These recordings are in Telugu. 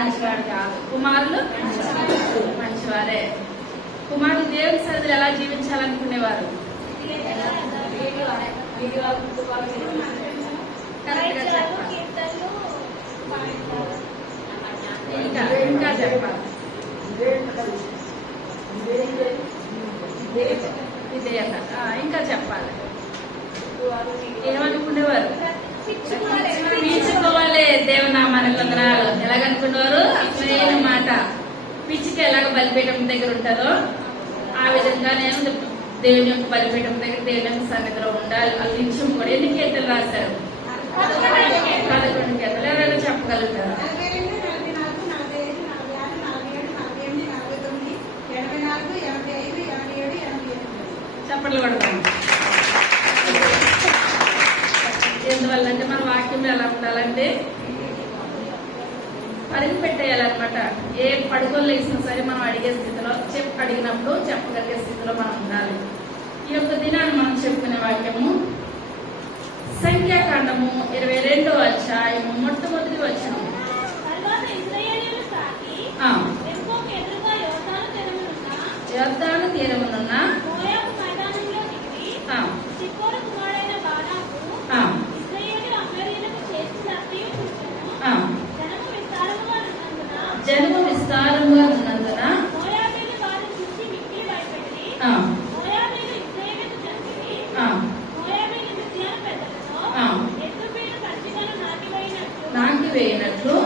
మంచివాడు కాదు, కుమారులు మంచివారే. కుమారులు దేవుని సన్నిధిలో ఎలా జీవించాలనుకునేవారు? ఇంకా చెప్పాలి. విధేయత. ఇంకా చెప్పాలి. ఏమనుకునేవారు? పీచుకోవాలి. దేవనామానికి వందనాలు. ఎలాగనుకునేవారు? అసలైన మాట. పిచ్చికి ఎలాగ బలిపీఠం దగ్గర ఉంటుందో ఆ విధంగా నేను దేవుని యొక్క బలిపీఠం దగ్గర దేవుని యొక్క సన్నిధిలో ఉండాలి. ఆ నిత్యం కూడా ఎన్ని కీర్తనలు రాశారు? 11 కీర్తనలు. ఎవరైనా చెప్పగలుగుతారు? చప్పట్లు కొడతాను. ఎందువల్లంటే మన వాక్యం ఎలా ఉండాలంటే పరిగి పెట్టేయాలన్నమాట. ఏ పడుకోలు వేసినా సరే మనం అడిగే స్థితిలో అడిగినప్పుడు చెప్పగలిగే స్థితిలో మనం ఉండాలి. ఈ యొక్క దినాన్ని మనం చెప్పుకునే వాక్యము సంఖ్యాకాండము 22వ అధ్యాయము మొట్టమొదటి వచనం. యోర్దాను తీరమునున్న జనము విస్తారంగా ఉన్నందున నాకి వేయనట్లు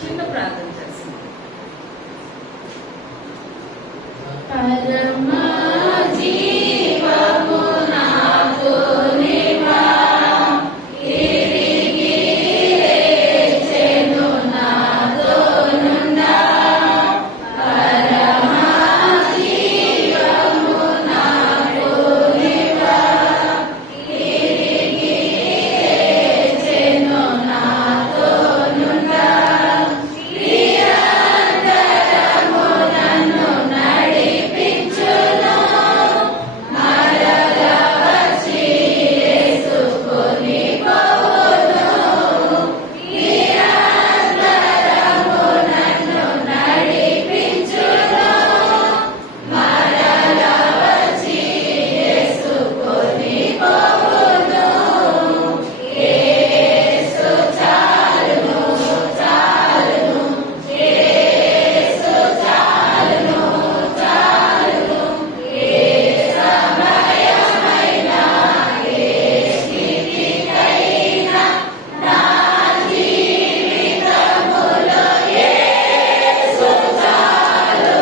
చిన్న ప్రార్థన చేస్తాం. పరమా జీవము నాకు నీవా తిరిగి లేచెను నాతో నుండా. పరమా జీవము నాకు నీవా తిరిగి లేచెను నాతో నుండా. నిరంతరము నన్ను నడిపించును. మరల వచ్చి యేసుకొని పోవును. నిరంతరము నన్ను నడిపించును. మరల వచ్చి యేసుకొని పోవును. యేసు చాలును చాలును. యేసు చాలును చాలును. ఏ సమయమైనా ఏ స్థితికైనా నా జీవితములో యేసు చాలును.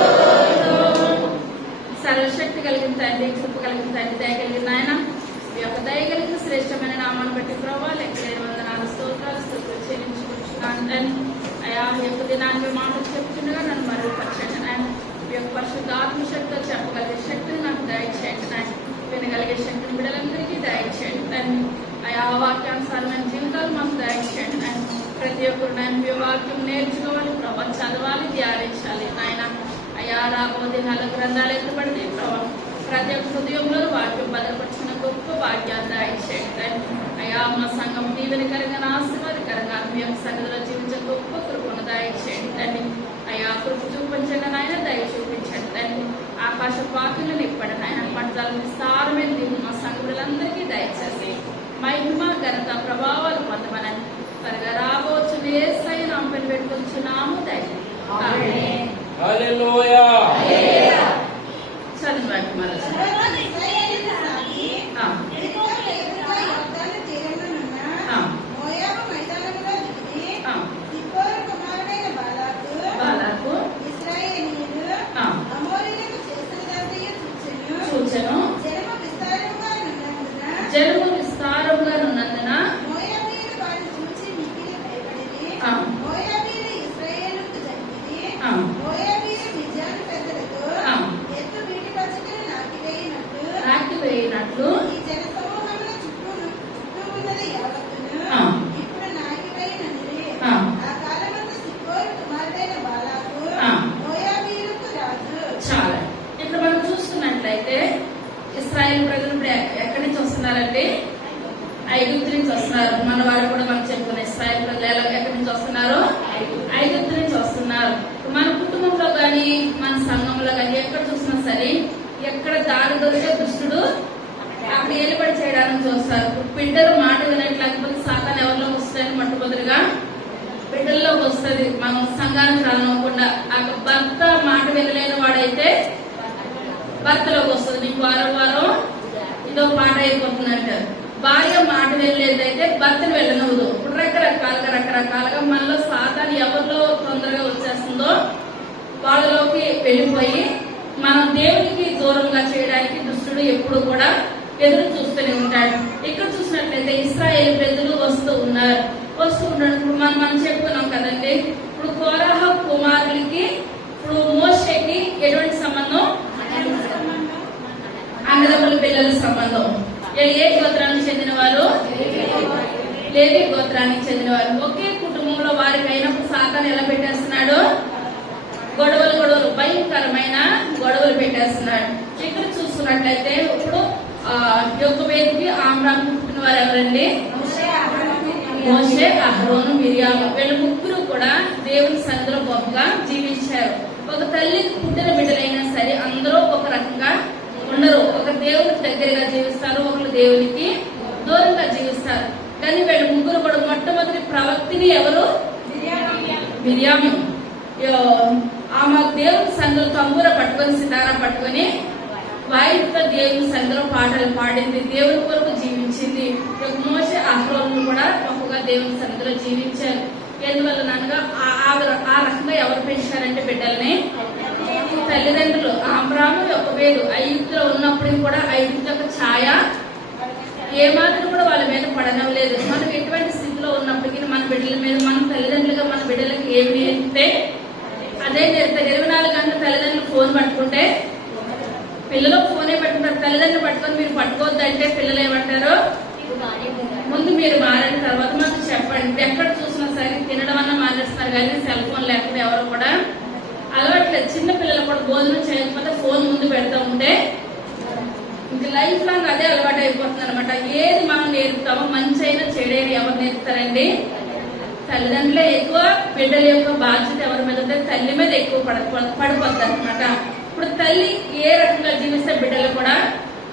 సర్వశక్తి కలిగిన తండ్రి, కృప కలిగిన తండ్రి, దయ కలిగిన ఆయన, మీ యొక్క దయ కలిగిన శ్రేష్టమైన నామాన్ని బట్టి ప్రభావ లెక్కలేని వందనాలు స్తోత్రాలు చెల్లించుకుంటున్నాను తండ్రి. అయా ఈ యొక్క దినాన్ని మీ మాటలు చెప్తుండగా నన్ను మరుగుపరచండి నాయన. మీ యొక్క పరిశుద్ధ ఆత్మశక్తితో చెప్పగలిగే శక్తిని నాకు దయచేయండి నాయన. వినగలిగే శక్తిని బిడ్డలందరికీ దయచేయండి తండ్రి. అయా వాక్యానుసారమైన జీవితాలు మాకు దయచేయండి నాయన. ప్రతి ఒక్కరు నాయన మీ వాక్యం నేర్చుకోవాలి ప్రభావ, చదవాలి, ధ్యానించాలి నాయన. అయా రాబో దినాలు గ్రంథాలు ఎత్తుపడితే ప్రభావ ప్రతి ఒక్క హృదయంలో వాక్యం భద్రపరిచిన గొప్ప వాక్యాన్ని దయచేయండి తండ్రి. అయా మా సంఘం దీవెనకరంగా ఆశీర్వాదకరంగా మీ యొక్క సన్నిధిలో జీవించే గొప్ప కృపను దయచేయండి తండ్రి. అయా కృప చూపించండి నాయన, దయ చూపించండి తండ్రి. ఆకాశ పాకులను నిప్పండి నాయన. పట్టుదల విస్తారమైన దీవులు మా సంఘులందరికీ దయచేసి మహిమ ఘనత ప్రభావాలు పొందమని త్వరగా రాబోచ్చు యేసయ్య నామమున పెట్టుకొచ్చున్నాము తండ్రి. ఆమేన్. హల్లెలూయా. చదవండి మరొకసారి. బాలాకు సూచను జనము విస్తారముగా ఉన్నందున ఐగుప్తు నుంచి వస్తున్నారు. మన వారు కూడా మనం చెప్పుకునే ఇశ్రాయేలు ప్రజలు ఎక్కడి నుంచి వస్తున్నారు? ఐగుప్తు నుంచి వస్తున్నారు. మన కుటుంబంలో కానీ మన సంఘంలో కానీ ఎక్కడ చూసినా సరే ఎక్కడ దారి దొరికే దుష్టుడు అక్కడ ఏలుబడి చేయడానికి చూస్తారు. బిడ్డలు మాట వినట్లేకపోతే సాతాను ఎవరిలో వస్తుందని మొట్టమొదటిగా బిడ్డల్లోకి వస్తుంది. మనం సంఘానికి రానివ్వకుండా ఆ భర్త మాట వినలేని వాడైతే భర్తలోకి వస్తుంది. నీకు వారం వారం ఇదో పాట అయిపోతుందంటారు. భార్య మాట వెళ్ళేదైతే భర్తను వెళ్ళనివ్వదు. ఇప్పుడు రకరకాలుగా మనలో సాతాను ఎవరిలో తొందరగా వచ్చేస్తుందో వాళ్ళలోకి వెళ్ళిపోయి మనం దేవునికి దూరంగా చేయడానికి దుష్టుడు ఎప్పుడు కూడా ఎదురు చూస్తూనే ఉంటాడు. ఇక్కడ చూసినట్లయితే ఇశ్రాయేలు ప్రజలు వస్తూ ఉండడం మనం చెప్పుకున్నాం కదండి. ఇప్పుడు కోరహ కుమారులకి ఇప్పుడు మోషేకి ఎటువంటి సంబంధం? అన్నదమ్ముల పిల్లల సంబంధం. ఏ గోత్రానికి చెందిన వారు? లేవి గోత్రానికి చెందిన వారు. ఒకే కుటుంబంలో వారికి అయినప్పుడు సాతాను ఎలా పెట్టేస్తున్నాడు? గొడవలు భయంకరమైన గొడవలు పెట్టేస్తున్నాడు. ఇక్కడ చూసుకున్నట్లయితే ఇప్పుడు యొక్బేతుకి ఆమ్రాము పుట్టిన వారు ఎవరండి? మోషే, అహరోను, మిరియాము. వీళ్ళ ముగ్గురు కూడా దేవుని సన్నిధిలో గొప్పగా జీవించారు. ఒక తల్లికి పుట్టిన బిడ్డలైనా సరే అందరూ ఒక రకంగా ఉండరు. ఒక దేవునికి దగ్గరగా జీవిస్తారు, ఒకరు దేవునికి దూరంగా జీవిస్తారు. కానీ వీళ్ళ ముగ్గురు కూడా మొట్టమొదటి ప్రవక్తిని ఎవరు? మిరియాము. ఆమె దేవుని సన్నిధిలో తంబూర పట్టుకొని సితారా పట్టుకొని వాయిద్యంతో దేవుని సన్నిధిలో పాటలు పాడింది, దేవుని కొరకు జీవించింది. మోషే, అహరోను కూడా గొప్పగా దేవుని సన్నిధిలో జీవించారు. ఎందువల్ల అనగా ఆ రకంగా ఎవరు పెంచారంటే బిడ్డల్ని తల్లిదండ్రులు. ఆమ్రాము యొక్బేతు ఐగుప్తులో ఉన్నప్పుడు కూడా ఐగుప్తు యొక్క ఛాయ ఏమాత్రం కూడా వాళ్ళ మీద పడనవలేదు. మనం ఎటువంటి స్థితిలో ఉన్నప్పటికీ మన బిడ్డల మీద మనం తల్లిదండ్రులుగా మన బిడ్డలకి ఏమి నేర్పితే అదే నేర్పుతారు. 24 గంటలు తల్లిదండ్రులు ఫోన్ పట్టుకుంటే పిల్లలు ఫోనే పట్టుకుంటారు. తల్లిదండ్రులు పట్టుకొని మీరు పట్టుకోవద్దు అంటే పిల్లలు ఏమంటారు? ముందు మీరు మారిన తర్వాత మాకు చెప్పండి. ఎక్కడ చూసినా సరే తినడం అన్నా మానేస్తున్నారు కానీ సెల్ ఫోన్ లేకుండా ఎవరు కూడా అలవాట్లేదు. చిన్న పిల్లలు కూడా భోజనం చేయకపోతే ఫోన్ ముందు పెడతా ఉంటే ఇంకా లైఫ్ లాంగ్ అదే అలవాటు అయిపోతుంది అనమాట. ఏది మనం నేర్పుతామో మంచి అయినా చెడైనా ఎవరు నేర్పుతారండి? తల్లిదండ్రులే ఎక్కువ. బిడ్డల యొక్క బాధ్యత ఎవరి మీద ఉంటే తల్లి మీద ఎక్కువ పడిపోద్ది అనమాట. ఇప్పుడు తల్లి ఏ రకంగా జీవిస్తే బిడ్డలు కూడా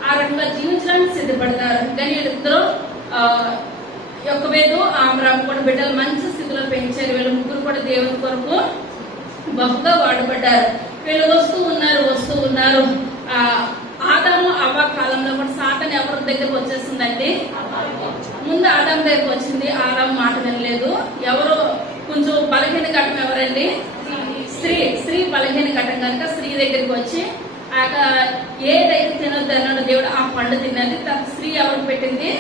ఆ రకంగా జీవించడానికి సిద్ధపడతారు. కానీ వీళ్ళిద్దరూ యొక్బేతు, ఆమ్రాము కూడా బిడ్డలు మంచి స్థితిలో పెంచారు. వీళ్ళ ముగ్గురు కూడా దేవుని కొరకు బహుగా వాడబడ్డారు. వీళ్ళు వస్తూ ఉన్నారు. ఆదాము అవ్వ కాలంలో కూడా సాతాను ఎవరి దగ్గరకు వచ్చేస్తుందండి? ముందు ఆదాం దగ్గరకు వచ్చింది. ఆదాం మాట వినలేదు. ఎవరు కొంచెం బలహీన ఘటం ఎవరండి? స్త్రీ బలహీన ఘటం కనుక స్త్రీ దగ్గరికి వచ్చి ఏదైతే తినొద్దు అన్నాడు దేవుడు ఆ పండు తిన్నది. స్త్రీ ఎవరికి పెట్టింది?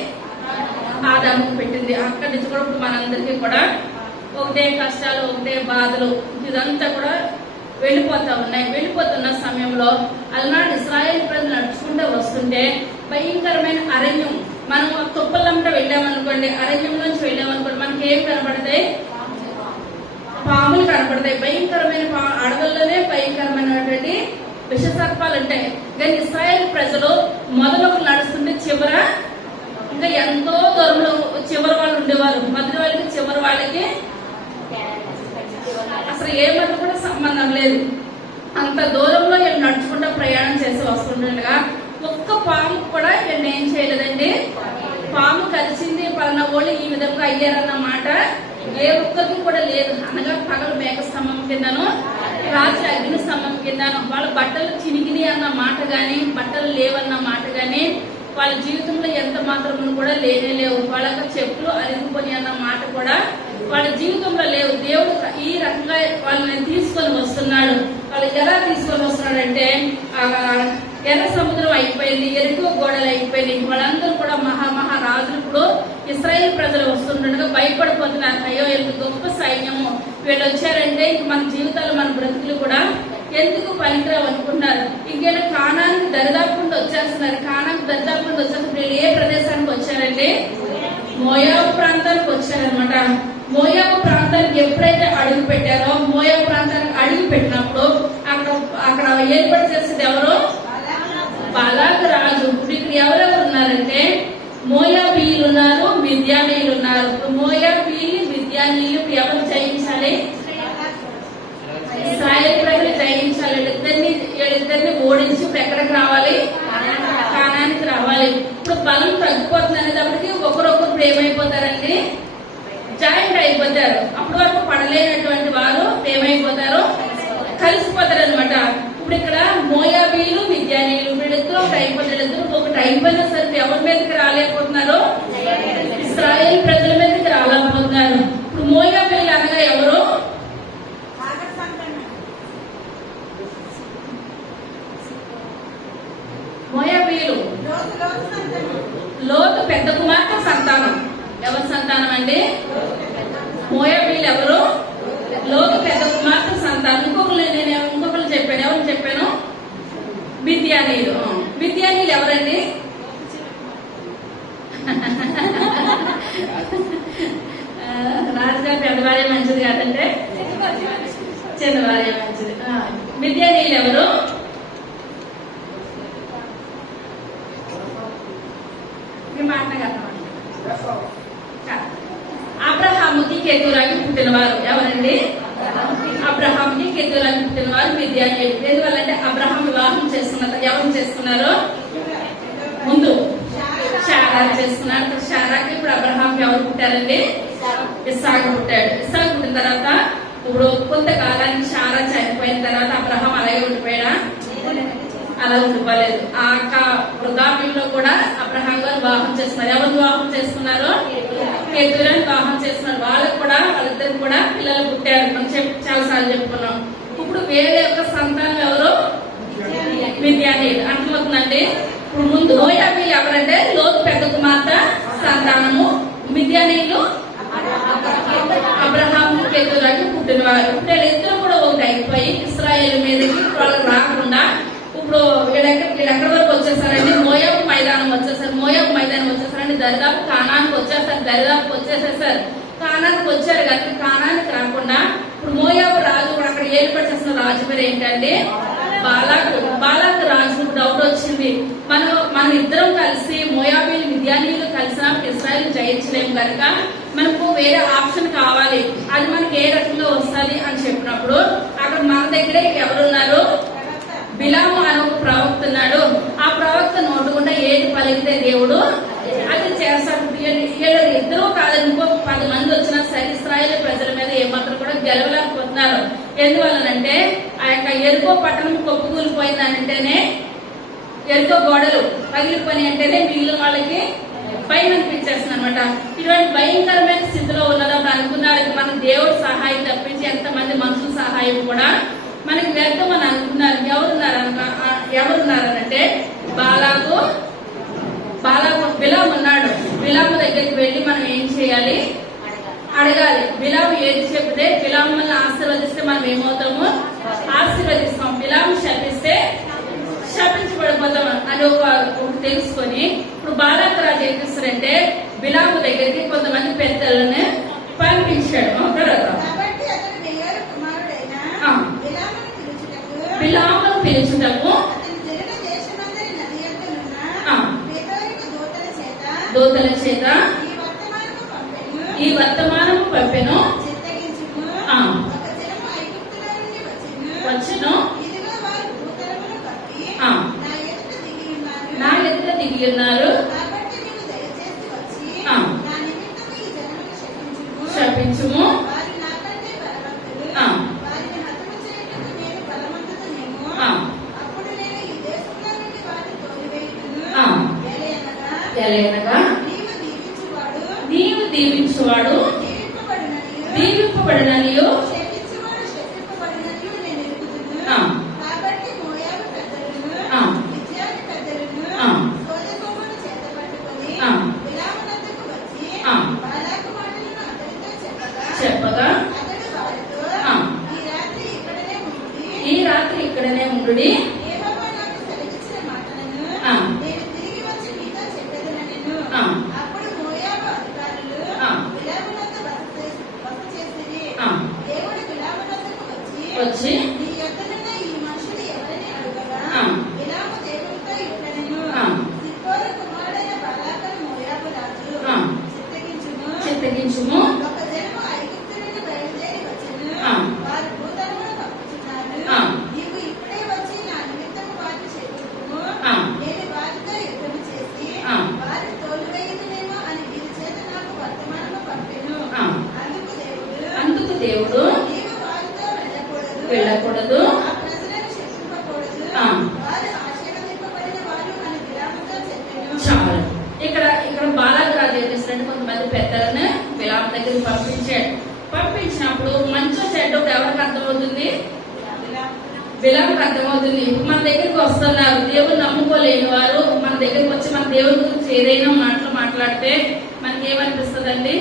ఆదాముకు పెట్టింది. అక్కడి నుంచి కూడా మనందరికీ కూడా ఒకటే కష్టాలు, ఒకటే బాధలు, ఇదంతా కూడా వెళ్ళిపోతున్న సమయంలో అలనాడు ఇశ్రాయేలు ప్రజలు నడుచుకుంటూ వస్తుంటే భయంకరమైన అరణ్యం. మనం తుప్పలంతా వెళ్ళామనుకోండి, అరణ్యంలోంచి వెళ్ళామనుకోండి, మనకి ఏం కనపడతాయి? పాములు కనపడతాయి. భయంకరమైన అడవుల్లోనే భయంకరమైనటువంటి విషసర్పాలు ఉంటాయి. కానీ ఇశ్రాయేలు ప్రజలు మొదలు నడుస్తుంటే చివర ఇంకా ఎంతో దూరంలో చివరి వాళ్ళు ఉండేవారు. మొదటి వాళ్ళకి చివరి వాళ్ళకి అసలు ఏమన్నా కూడా సంబంధం లేదు. అంత దూరంలో వీళ్ళు నడుచుకుంటూ ప్రయాణం చేసి వస్తుండగా ఒక్క పాము కూడా వీళ్ళని ఏం చేయలేదండి. పాము కలిసింది పలానా వాళ్ళు ఈ విధంగా అయ్యారన్న మాట ఏ ఒక్కరికి కూడా లేదు. అనగా పగలు మేక స్తంభం కిందను, రాత్రి అగ్ని స్తంభం కిందను. వాళ్ళ బట్టలు చినిగిని అన్న మాట గాని, బట్టలు లేవన్న మాట గాని వాళ్ళ జీవితంలో ఎంత మాత్రం కూడా లేవు. వాళ్ళ చెప్పులు అరిగిపోయి అన్న మాట కూడా వాళ్ళ జీవితంలో లేవు. దేవుడు ఈ రకంగా వాళ్ళని తీసుకొని వస్తున్నాడు. వాళ్ళు ఎలా తీసుకొని వస్తున్నాడంటే ఎర్ర సముద్రం అయిపోయింది, ఎరుకో గోడలు అయిపోయింది. వాళ్ళందరూ కూడా మహారాజులు ఇప్పుడు ఇశ్రాయేల్ ప్రజలు వస్తుండగా భయపడిపోతున్నారు. అయ్యో ఎంత గొప్ప సైన్యము వీళ్ళు వచ్చారంటే ఇంక మన జీవితాలు, మన బ్రతుకులు కూడా ఎందుకు పనికిరావు అనుకుంటున్నారు. ఇంకేనా కానానికి దరిదాపుకుండా వచ్చేస్తున్నారు. కానానికి దరిదాపుకుండా వచ్చేస్తున్నారు. వీళ్ళు ఏ ప్రదేశానికి వచ్చారండి? మోయాబు ప్రాంతానికి వచ్చారనమాట. మోయాబు ప్రాంతానికి ఎప్పుడైతే అడుగు పెట్టారో, మోయాబు ప్రాంతానికి అడుగు పెట్టినప్పుడు అక్కడ ఏర్పాటు చేసేది ఎవరు? బాలాక్ రాజు. ఇప్పుడు ఇక్కడ ఎవరెవరు ఉన్నారంటే మోయాబీయులు ఉన్నారు, మిద్యానీయులు ఉన్నారు. మోయాబీయుల్ని మిద్యానీయులు ఎవరు జయించాలి? ఇశ్రాయేలు ప్రజలు జయించాలి. వీళ్ళిద్దరిని ఓడించి ఇప్పుడు ఎక్కడికి రావాలి? కానానికి రావాలి. ఇప్పుడు బలం తగ్గిపోతుంది అనేటప్పటికి ఒకరొకరు ఏమైపోతారండి? జాయింట్ అయిపోతారు. అప్పటి వరకు పడలేనటువంటి వారు ఏమైపోతారు? కలిసిపోతారు అనమాట. ఇప్పుడు ఇక్కడ మోయాబీలు మిద్యానీయులు వీళ్ళిద్దరూ ఒకటి అయిపోతారు. వీళ్ళిద్దరూ ఒకటి అయిపోయినా సరే ఎవరి మీదకి రాలేకపోతున్నారు? ఇశ్రాయేలు ప్రజల మీదకి రాలేకపోతున్నారు. ఇప్పుడు మోయాబీలు అనగా ఎవరు? మోయాబీలు లోతు పెద్ద కుమార్తె సంతానం. ఎవరి సంతానం అండి? మోయాబీలు ఎవరు? లోతు పెద్ద కుమార్తె సంతానం. ఇంకొకరు చెప్పాను. ఎవరు చెప్పాను? మిద్యానీయులు. మిద్యానీయులు ఎవరండి? రాజుగారి పెద్దవారే మంచిది కాదంటే చిన్నవారే మంచిది. మిద్యానీయులు ఎవరు? అబ్రహాముకి కెతూరాకి పుట్టినవారు. ఎవరండి? అబ్రహాముకి కెతూరాకి పుట్టినవారు మిద్యానీయులు. ఎందువల్లంటే అబ్రహాం వివాహం చేసుకున్నారు. ఎవరు చేసుకున్నారు? ముందు శారా చేసుకున్నారు. శారాకి ఇప్పుడు అబ్రహాంకి ఎవరు పుట్టారండి? ఇస్సాకు పుట్టాడు. ఇస్సాకు పుట్టిన తర్వాత ఇప్పుడు కొంతకాలానికి శారా చనిపోయిన తర్వాత అబ్రహాం అలాగే ఉండిపోయాడా? అలా ఉండిపోలేదు. ఆ వృద్ధాప్యంలో కూడా అబ్రహాం గారు వివాహం చేస్తున్నారు. ఎవరు వివాహం చేసుకున్నారు? కెతూరాని వివాహం చేస్తున్నారు. వాళ్ళిద్దరు కూడా పిల్లలు పుట్టారు. మనం చాలా సార్లు చెప్పుకున్నాం. ఇప్పుడు వేరే యొక్క సంతానం ఎవరు? మిద్యానీయులు. అర్థమవుతుందండి. ఇప్పుడు ముందు మోయాబీలు ఎవరంటే లోతు పెద్ద కుమార్తె సంతానము. మిద్యానీయులు అబ్రహాము కెతూరాకి పుట్టినవారు. వీళ్ళిద్దరూ కూడా ఒకటి అయిపోయి ఇశ్రాయేలు మీదకి వాళ్ళు రాకుండా ఇప్పుడు వీళ్ళెక్కడి వరకు వచ్చేసారండి? మోయాబు మైదానం వచ్చేసారు. మోయాబు మైదానం వచ్చేసారండి. దరిదాపు కానానికి వచ్చేసారు. దరిదాపుకి కానానికి వచ్చారు కానీ కానానికి రాకుండా ఇప్పుడు మోయాబు రాజు కూడా అక్కడ ఏర్పడి రాజు పేరు ఏంటంటే బాలాకు రాజు డౌట్ వచ్చింది. మనం ఇద్దరం కలిసి మోయాబీలు మిద్యానీయులు కలిసినా ఇశ్రాయేలు జయించలేము కనుక మనకు వేరే ఆప్షన్ కావాలి. అది మనకి ఏ రకంగా వస్తుంది అని చెప్పినప్పుడు అక్కడ మన దగ్గరే ఎవరున్నారు? బిలాము అనే ఒక ప్రవక్త ఉన్నాడు. ఆ ప్రవక్త నోటుకుండా ఏది పలికితే దేవుడు అది చేస్తాడు. ఇద్దరు కాదు, ఇంకో 10 మంది వచ్చినా సరే ఇశ్రాయేలు ప్రజల మీద ఏమాత్రం కూడా గెలవలేకపోతున్నారు. ఎందువల్లనంటే ఆ యొక్క ఎరుకో పట్టణం కొప్పుకూలిపోయిందనంటేనే, ఎరుకో గోడలు పగిలిపోయి అంటేనే మిగిలిన వాళ్ళకి భయం అనిపించేస్తుంది అనమాట. ఇటువంటి భయంకరమైన స్థితిలో ఉన్నదని అనుకున్నారు. మన దేవుడు సహాయం తప్పించి ఎంతమంది మనుషుల సహాయం కూడా మనకి వ్యర్థం అని అనుకున్నారు. ఎవరున్నారనంటే బాలాకు బిలాము ఉన్నాడు. బిలాము దగ్గరికి వెళ్ళి మనం ఏం చేయాలి? అడగాలి. బిలాము ఏది చెప్తే బిలాము మనల్ని ఆశీర్వదిస్తే మనం ఏమవుతాము? ఆశీర్వదిస్తాం. బిలాము శపిస్తే శపించబడిపోతాం అని ఒకటి తెలుసుకొని ఇప్పుడు బాలాకు రాజు ఏం చేస్తారంటే బిలాము దగ్గరికి కొంతమంది పెద్దలను పంపించాడు. బిలామును పిలుచుటకు దూతల చేత ఈ వర్తమానం పంపెను. వచ్చును నా ఎదుట దిగి ఉన్నారు. శపించుము. ఎలయనగా నీవు దీవించువాడు దీవింపబడిననియు చెప్పగా ఈ రాత్రి ఇక్కడనే ఉండుడి. వచ్చి గ్రహించుము. అందుకు దేవుడు వెళ్ళకూడదు. చాలు. ఇక్కడ బాలాకు రాజు ఏం చేస్తాడంటే కొంతమంది పెద్దలను బిలాము దగ్గరికి పంపించాడు. పంపించినప్పుడు మంచో చెడ్డప్పుడు ఎవరికి అర్థమవుతుంది? బిలాముకి అర్థమవుతుంది. మన దగ్గరికి వస్తున్నారు దేవుడు నమ్ముకోలేని వారు మన దగ్గరికి వచ్చి మన దేవుడి గురించి ఏదైనా మాటలు మాట్లాడితే మనకి ఏమనిపిస్తుందండి?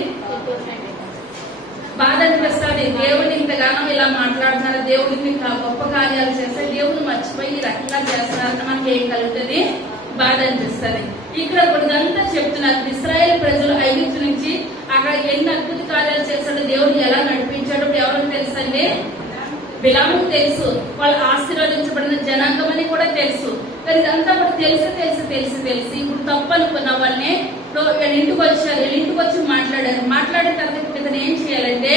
బాధ అనిపిస్తుంది. దేవుడిని ఇంతగానో ఇలా మాట్లాడుతున్నారు, దేవుడిని గొప్ప కార్యాలు చేస్తే దేవుడిని మర్చిపోయి ఈ రకంగా చేస్తున్నారని మనకి ఏం కలుగుతుంది? బాధ అనిపిస్తుంది. ఇక్కడ ఇదంతా చెప్తున్నారు. ఇశ్రాయేలు ప్రజలు ఐగుప్తు నుంచి అక్కడ ఎన్ని అద్భుత కార్యాలు చేశాడో, దేవుడు ఎలా నడిపించాడో ఎవరికి తెలుసండి? బిలాముకు తెలుసు. వాళ్ళు ఆశీర్వదించబడిన జనాంగం అని కూడా తెలుసు. కానీ ఇదంతా కూడా తెలిసి ఇప్పుడు తప్పు అనుకున్న వాళ్ళని ఇంటికి వచ్చారు. ఇంటికి వచ్చి మాట్లాడిన తర్వాత ఇప్పుడు ఇతను ఏం చేయాలంటే,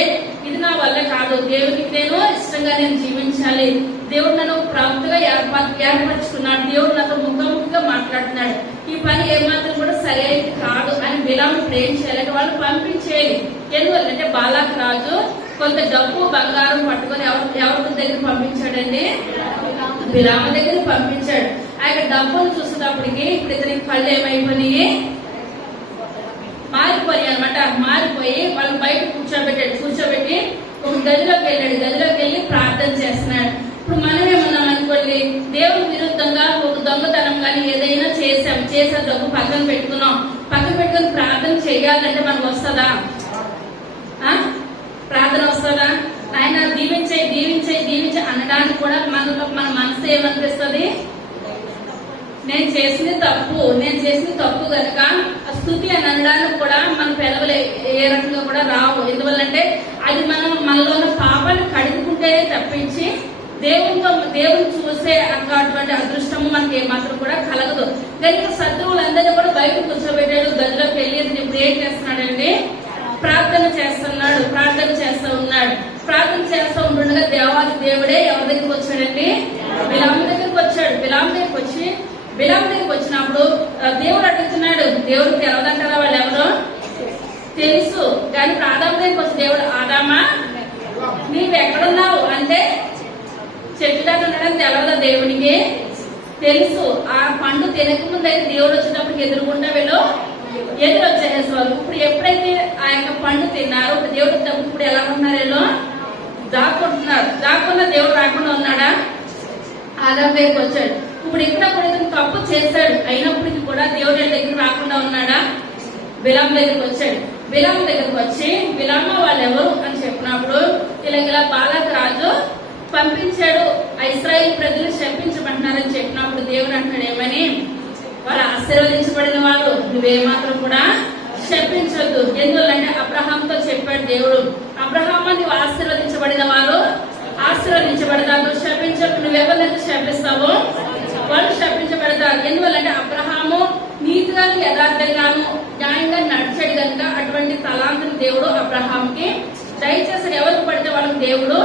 ఇది నా వల్ల కాదు, దేవుడికి నేను ఇష్టంగా నేను జీవించాలి, దేవుడు నన్ను ప్రాప్తిగా ఏర్పరచుకున్నాడు, దేవుడు నాతో ముఖాముఖిగా మాట్లాడుతున్నాడు, ఈ పని ఏమాత్రం కూడా సరైనది కాదు అని బిలాము ఇప్పుడు ఏం చేయాలంటే వాళ్ళు పంపించేయాలి. ఎందువల్లంటే బాలాకు రాజు కొంత డబ్బు బంగారం పట్టుకొని ఎవరి దగ్గర పంపించాడండి? బిలాము దగ్గర పంపించాడు. ఆయన డబ్బును చూసేటప్పటికి ఇప్పుడు ఇతనికి కళ్ళు ఏమైపోయినాయి? మారిపోయాయి అనమాట. మారిపోయి వాళ్ళని బయట కూర్చోబెట్టి ఒక గదిలోకి వెళ్ళి ప్రార్థన చేస్తున్నాడు. ఇప్పుడు మనం ఏమన్నాం అనుకోండి, దేవుడి విరుద్ధంగా ఒక దొంగతనం కానీ ఏదైనా చేసే డబ్బు పక్కన పెట్టుకుని ప్రార్థన చేయాలంటే మనకు వస్తుందా? ప్రార్థన వస్తుందా? ఆయన దీవించే అనడానికి కూడా మన మనసు ఏమనిపిస్తుంది? నేను చేసింది తప్పు కనుక స్తుతి అని అనడానికి కూడా మన పెదవులు ఏ రకంగా కూడా రావు. ఎందువల్లంటే అది మనలో ఉన్న పాపాన్ని కడుగుకుంటేనే తప్పించి దేవుని చూసే అటువంటి అదృష్టము మనకి ఏమాత్రం కూడా కలగదు. కనుక శత్రువులందరినీ కూడా బయట కూర్చోబెట్టాడు. గదిలోకి వెళ్ళి ఇప్పుడు ఏం చేస్తున్నాడండి? ప్రార్థన చేస్తూ ఉన్నాడు. ప్రార్థన చేస్తూ ఉంటుండగా దేవాది దేవుడే ఎవరి దగ్గరికి వచ్చాడండి? బిలాము దగ్గరికి వచ్చాడు. బిలాము దగ్గరికి వచ్చినప్పుడు దేవుడు అడుగుతున్నాడు. దేవుడికి తెలవదంటారా వాళ్ళు ఎవరో? తెలుసు. కానీ ఆదాము దగ్గరికి వచ్చి దేవుడు, ఆదామా నీవు ఎక్కడున్నావు అంటే చెట్టు దగ్గర ఉండడం తెలవదా? దేవునికి తెలుసు. ఆ పండు తినకముందు అయితే దేవుడు వచ్చేటప్పటికి ఎదురుకుండా వీళ్ళు ఎదురు వచ్చేసేవాళ్ళు. ఇప్పుడు ఎప్పుడైతే ఆ యొక్క పండు తిన్నారో దేవుడు ఇప్పుడు ఎలా ఉన్నారు? వీళ్ళు దాక్కుంటున్న దేవుడు రాకుండా ఉన్నాడా? ఆదాము దగ్గరికి వచ్చాడు. ఇప్పుడు ఇక్కడ కూడా ఇతను తప్పు చేశాడు, అయినప్పటికీ కూడా దేవుడి దగ్గరికి రాకుండా ఉన్నాడా? బిలాము దగ్గరికి వచ్చాడు. బిలాము దగ్గరికి వచ్చి బిలాము వాళ్ళు ఎవరు అని చెప్పినప్పుడు ఇలా బాలాకు రాజు పంపించాడు, ఇశ్రాయేలు ప్రజలు శపించబడినారని చెప్పినప్పుడు దేవుడు అంటాడు ఏమని? వాళ్ళు ఆశీర్వదించబడిన వారు, నువ్వేమాత్రం కూడా శపించొద్దు. ఎందువల్లంటే అబ్రహాంతో చెప్పాడు దేవుడు, అబ్రహాము నువ్వు ఆశీర్వదించబడిన వారు ఆశీర్వదించబడతారు, శపించకు నువ్వెవరినైతే శపిస్తావో వాళ్ళు శపించబడతారు. ఎందువల్లంటే అబ్రహాము నీతిగాను యథార్థంగాను న్యాయంగా నడిచాడు కనుక అటువంటి తలాంతుని దేవుడు అబ్రహాంకి దయచేసాడు. ఎవరికి పడితే వాళ్ళకి దేవుడు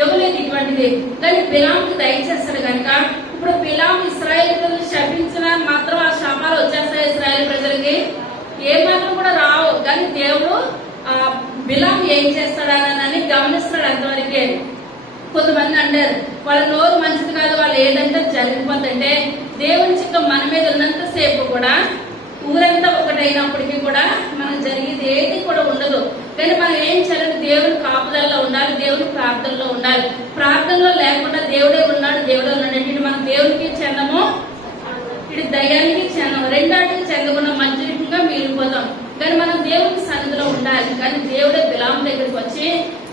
ఇవ్వలేదు ఇటువంటిది. కానీ బిలాముకి దయచేస్తాడు కనుక ఇప్పుడు బిలాము ఇశ్రాయేలు ప్రజలు శపించిన మాత్రం ఆ శాపాలు వచ్చేస్తాయి. ఇశ్రాయేలు ప్రజలకి ఏమాత్రం కూడా రావు. కానీ దేవుడు బిలాము ఏం చేస్తాడని గమనిస్తాడు అంతవరకే. కొంతమంది అంటారు వాళ్ళ నోరు మంచిది కాదు, వాళ్ళు ఏదంటే జరిగిపోతుంటే దేవుని చిత్తం మన మీద ఉన్నంత సేపు కూడా ఊరంతా ఒకటైనప్పటికీ కూడా మనం జరిగేది ఏది కూడా ఉండదు. కానీ మనం ఏం చేయాలంటే దేవుని కాపుదల్లో ఉండాలి, దేవుని ప్రార్థనలో ఉండాలి. ప్రార్థనలో లేకుండా దేవుడే ఉన్నాడు ఇటు మనం దేవునికి చెందము, ఇటు దయ్యానికి చెందము, రెండాటికి చెందకుండా మంచిగా మిగిలిపోతాం. కానీ మనం దేవుని సన్నిధిలో ఉండాలి. కానీ దేవుడే బిలాము దగ్గరికి వచ్చి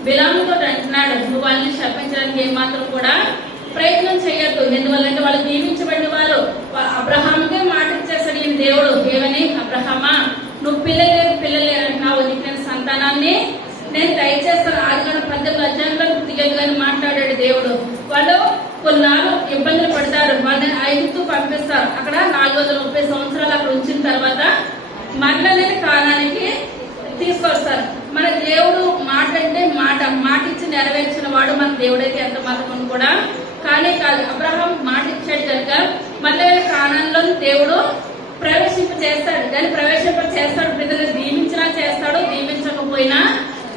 బిలాముతో అంటున్నాడు, నువ్వు వాళ్ళని శపించడానికి ఏమాత్రం కూడా ప్రయత్నం చేయొద్దు. ఎందువల్లంటే వాళ్ళు దీవించబడిన వారు. అబ్రహాముకే మాట ఇచ్చేస్తాడు ఈయన దేవుడు ఏమని? అబ్రహామా నువ్వు పిల్లలే అంటున్నావు, నీకు నేను సంతానాన్ని నేను దయచేస్తాను. 18 మాట్లాడాడు దేవుడు. వాళ్ళు కొన్నాళ్ళు ఇబ్బందులు పడతారు, వాళ్ళని ఐగుప్తు పంపిస్తారు. అక్కడ 430 సంవత్సరాలు అక్కడ ఉంచిన తర్వాత మరలనేది కాలానికి తీసుకొస్తారు. మన దేవుడు మాట అంటే మాట ఇచ్చి నెరవేర్చిన వాడు మన దేవుడైతే ఎంత మాత్రం కూడా కానీ కాదు. అబ్రహాం మాట ఇచ్చాడు కనుక మళ్ళీ కానాన్లో దేవుడు ప్రవేశింప చేస్తాడు. కానీ ప్రవేశింప చేస్తాడు, ప్రజలు దీవించినా చేస్తాడు, దీవించకపోయినా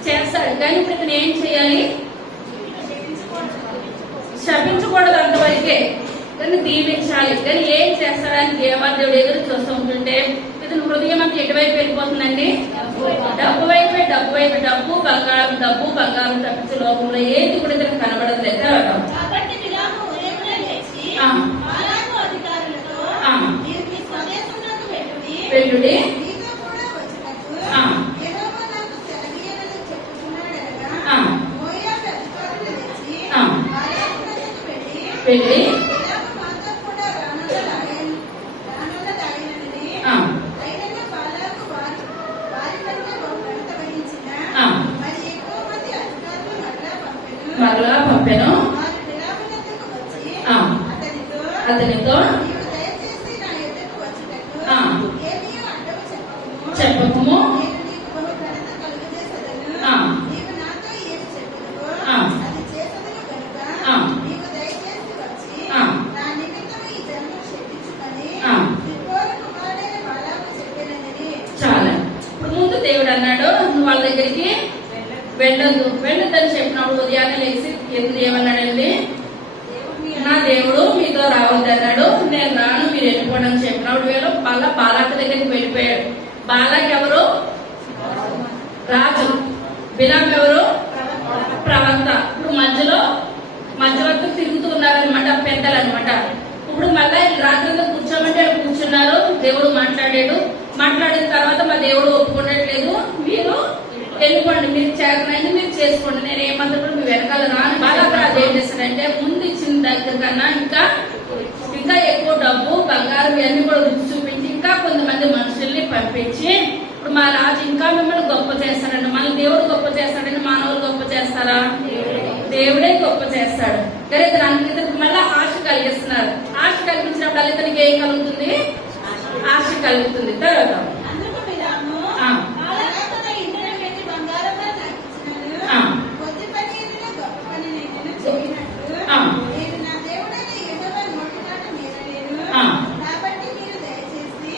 చేస్తాడు. కానీ ప్రజలు ఏం చేయాలి? శపించకూడదు అంతవరకే, కానీ దీవించాలి. కానీ ఏం చేస్తాడని దేవాదేవుడు ఎదురు చూస్తూ ఉంటుంటే ఇతను హృదయం అంతా ఎటువైపు వెళ్ళిపోతుందండి? డబ్బు వైపే, డబ్బు వైపు. డబ్బు బంగారం తప్పించే లోకంలో ఏది కూడా ఇతను కనబడలేదు. వెళ్ళుడి వెళ్ళి మరలా పంపెను. అతనితో చెప్పకము, చాలా. ఇప్పుడు ముందు దేవుడు అన్నాడు నువ్వు వాళ్ళ దగ్గరికి వెళ్ళొద్దని చెప్పినప్పుడు ఉదయాన్నే లేచి ఏమన్నాడండి? నా దేవుడు మీతో రావద్దన్నాడు, నేను రాను, మీరు వెళ్ళిపోండి అని చెప్పినప్పుడు వీళ్ళు బాలాక దగ్గరికి వెళ్ళిపోయాడు. బాలాక్ ఎవరు? రాజు. బిలాం ఎవరు? ప్రవక్త. ఇప్పుడు మధ్యలో తిరుగుతూ ఉన్నారనమాట పెద్దలు అనమాట. ఇప్పుడు మళ్ళీ రాత్రి కూర్చోమంటే కూర్చున్నారు. దేవుడు మాట్లాడిన తర్వాత మా దేవుడు ఒప్పుకోవట్లేదు, మీరు వెళ్ళిపోండి, మీరు చేతనైంది మీరు చేసుకోండి, నేను ఏమంతా మీ వెనకాల రాను. బాలాకరాజు ఏం చేస్తాడంటే ముందు ఇచ్చిన దగ్గర కన్నా ఇంకా ఎక్కువ డబ్బు బంగారం ఇవన్నీ కూడా రుచి చూపించి ఇంకా కొంతమంది మనుషుల్ని పంపించి ఇప్పుడు మా రాజు ఇంకా మిమ్మల్ని గొప్ప చేస్తాడండి. మళ్ళీ దేవుడు గొప్ప చేస్తాడని మానవులు గొప్ప చేస్తారా? దేవుడే గొప్ప చేస్తాడు. కానీ ఇతనికి మళ్ళీ ఆశ కలిగిస్తున్నారు. ఆశ కలిగించినప్పుడు ఇతనికి ఏం కలుగుతుంది? ఆశ కలుగుతుంది. తర్వాత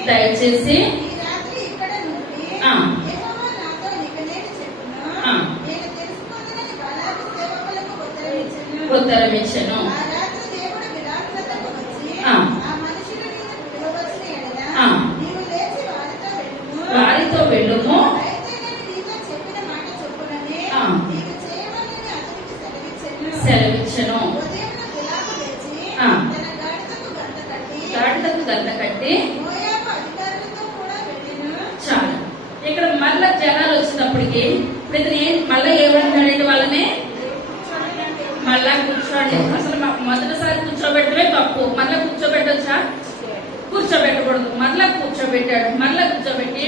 దయచేసి ఉత్తరం ఇచ్చాను. వారితో వెళ్ళుము, సెలవిచ్చను. గాడిదకు గంట కట్టి చాలు. ఇక్కడ మళ్ళా జనాలు వచ్చినప్పటికీ మళ్ళా ఏమంటాడండి? వాళ్ళని మళ్ళా కూర్చోండి. అసలు మొదటిసారి కూర్చోబెట్టమే తప్పు. మళ్ళా కూర్చోబెట్టొచ్చా? కూర్చోబెట్టకూడదు. మళ్ళా కూర్చోబెట్టాడు. మళ్ళా కూర్చోబెట్టి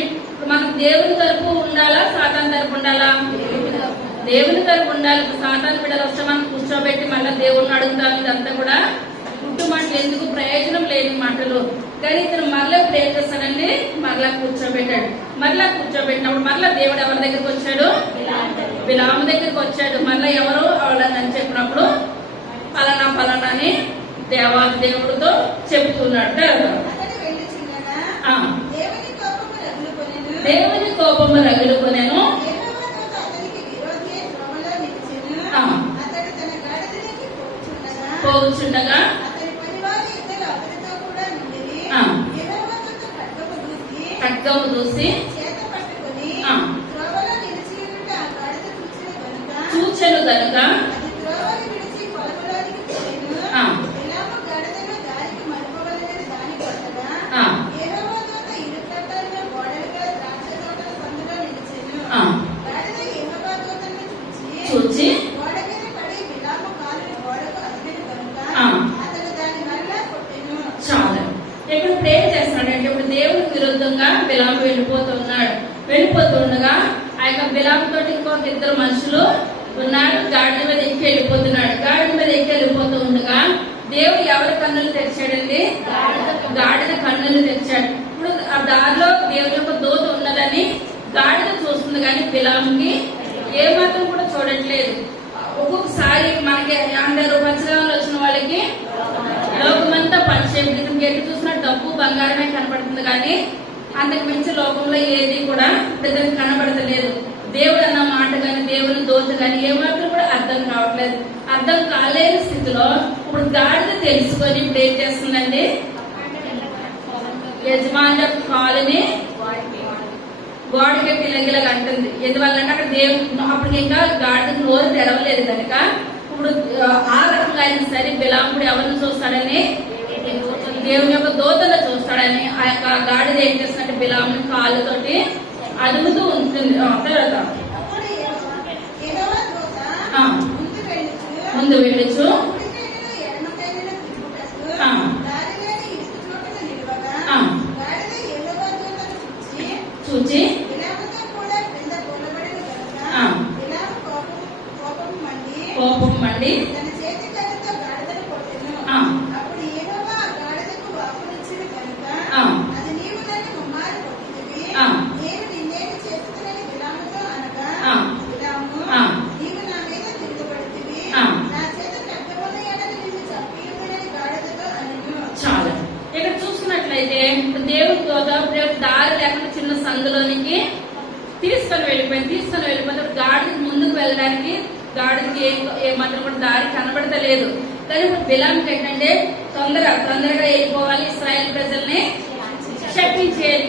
మనకు దేవుని తరపు ఉండాలా సాతాన్ తరపు ఉండాలా? దేవుని తరపు ఉండాలి. సాతాన్ బిడ్డలు వస్తే మనం కూర్చోబెట్టి మళ్ళీ దేవుడిని అడుగుతాం. ఇదంతా కూడా పుట్టుమంటలు, ఎందుకు ప్రయోజనం లేని మాటలు. కానీ ఇతను మళ్ళీ ఇప్పుడు ఏం చేస్తాడండి? మళ్ళా కూర్చోబెట్టాడు. మళ్ళా కూర్చోబెట్టినప్పుడు మళ్ళా దేవుడు ఎవరి దగ్గరికి వచ్చాడు? బిలాము దగ్గరికి వచ్చాడు. మళ్ళీ ఎవరు అవలని చెప్పినప్పుడు ఫలానా అని దేవుడితో చెబుతున్నాడు. దేవుని కోపము రగులుకొనెను. పోగుచుండగా ఖడ్గము దూసి చూచెను గనుక చూచి చాలా. ఇప్పుడు ప్రే చేస్తున్నాడంటే ఇప్పుడు దేవునికి విరుద్ధంగా బిలాము వెళ్ళిపోతుండగా ఆ యొక్క బిలాము తోటి ఇంకొక ఇద్దరు మనుషులు ఉన్నారు. గాడిద మీద ఎక్కి వెళ్ళిపోతున్నాడు. గాడిద మీద ఎక్కి వెళ్ళిపోతూ ఉండగా దేవుడు ఎవరి కన్నులు తెచ్చాడండి? గాడిద కన్నులు తెచ్చాడు. ఇప్పుడు ఆ దారిలో దేవుని యొక్క దూత ఉన్నదని గాడిద చూస్తుంది కానీ బిలాముకి ఏ మాత్రం కూడా చూడట్లేదు. ఒక్కొక్కసారి మనకి అందరూ పచ్చగాలు వచ్చిన వాళ్ళకి లోకమంతా పరిచయం, ఇతనికి ఎటు చూసినా డబ్బు బంగారమే కనపడుతుంది కానీ అంతకు మించి లోకంలో ఏది కూడా ఇతనికి కనబడతలేదు. దేవుడు అన్న మాట కానీ దేవుని దోత కానీ ఏమాత్రం కూడా అర్థం కావట్లేదు. అర్థం కాలేని స్థితిలో ఇప్పుడు గాడిద తెలుసుకొని ఇప్పుడు ఏం చేస్తుందండి, యజమాని కాలుని గోడకి గిలగిలగా అంటుంది. ఎందువల్లంటే అక్కడ దేవుడు అప్పటికి ఇంకా గాడిద నోరు తెరవలేదు కనుక ఇప్పుడు ఆ రకంగా అయినా సరే బిలాముడు ఎవరిని చూస్తాడని, దేవుని యొక్క దోతను చూస్తాడని ఆ యొక్క గాడిద ఏం చేస్తుందంటే బిలాముని కాళ్ళతోటి అదుముతూ ఉంటుంది. తర్వాత ముందు వెళ్ళచ్చు చూచి కోపం మండి చాలా ఇక్కడ చూసుకున్నట్లయితే దేవుని దోత దారి లేకుండా చిన్న సందులోనికి తీసుకొని వెళ్ళిపోతే గాడికి ముందుకు వెళ్ళడానికి గాడికి ఏ మాత్రం కూడా దారి కనబడతలేదు. కానీ ఇప్పుడు బిలాంకి ఏంటంటే తొందరగా వెళ్ళిపోవాలి, ఇశ్రాయేల్ ప్రజల్ని శపించేయాలి.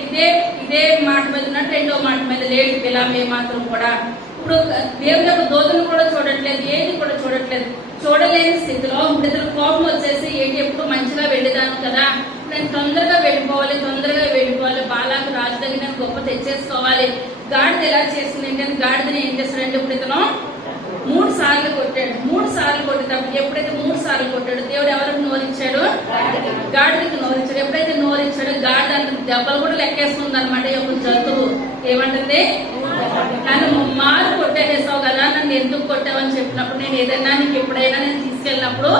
ఇదే మాట మీద ఉన్నట్టు రెండో మాట మీద లేడు బిలాం ఏ మాత్రం కూడా. ఇప్పుడు దేవుని యొక్క దోతను కూడా చూడట్లేదు, ఏది కూడా చూడట్లేదు. చూడలేని స్థితిలో ఇప్పుడు ఇతను కోపం వచ్చేసి ఏంటి ఎప్పుడు మంచిగా వెళ్ళేదాను కదా, నేను తొందరగా వెళ్ళిపోవాలి, బాలాకు రాజు దగ్గర నేను గొప్ప తెచ్చేసుకోవాలి. గాడిద ఎలా చేసింది ఏంటంటే గాడిదని ఏం చేస్తాడంటే ఇప్పుడు ఇతను 3 సార్లు కొట్టాడు. 3 సార్లు కొట్టేటప్పుడు ఎప్పుడైతే 3 సార్లు కొట్టాడు దేవుడు ఎవరికి నోరిచ్చాడు, గాడిదకి నోరిచ్చాడు. ఎప్పుడైతే నోరిచ్చాడో గాడిద అంత దెబ్బలు కూడా లెక్కేస్తుంది అనమాట. ఒక జంతువు ఏమంటుంది, నన్ను ముమ్మారు కొట్టేసేసావు కదా, నన్ను ఎందుకు కొట్టావని చెప్పినప్పుడు నేను ఏదైనా నీకు ఎప్పుడైనా నేను తీసుకెళ్ళినప్పుడు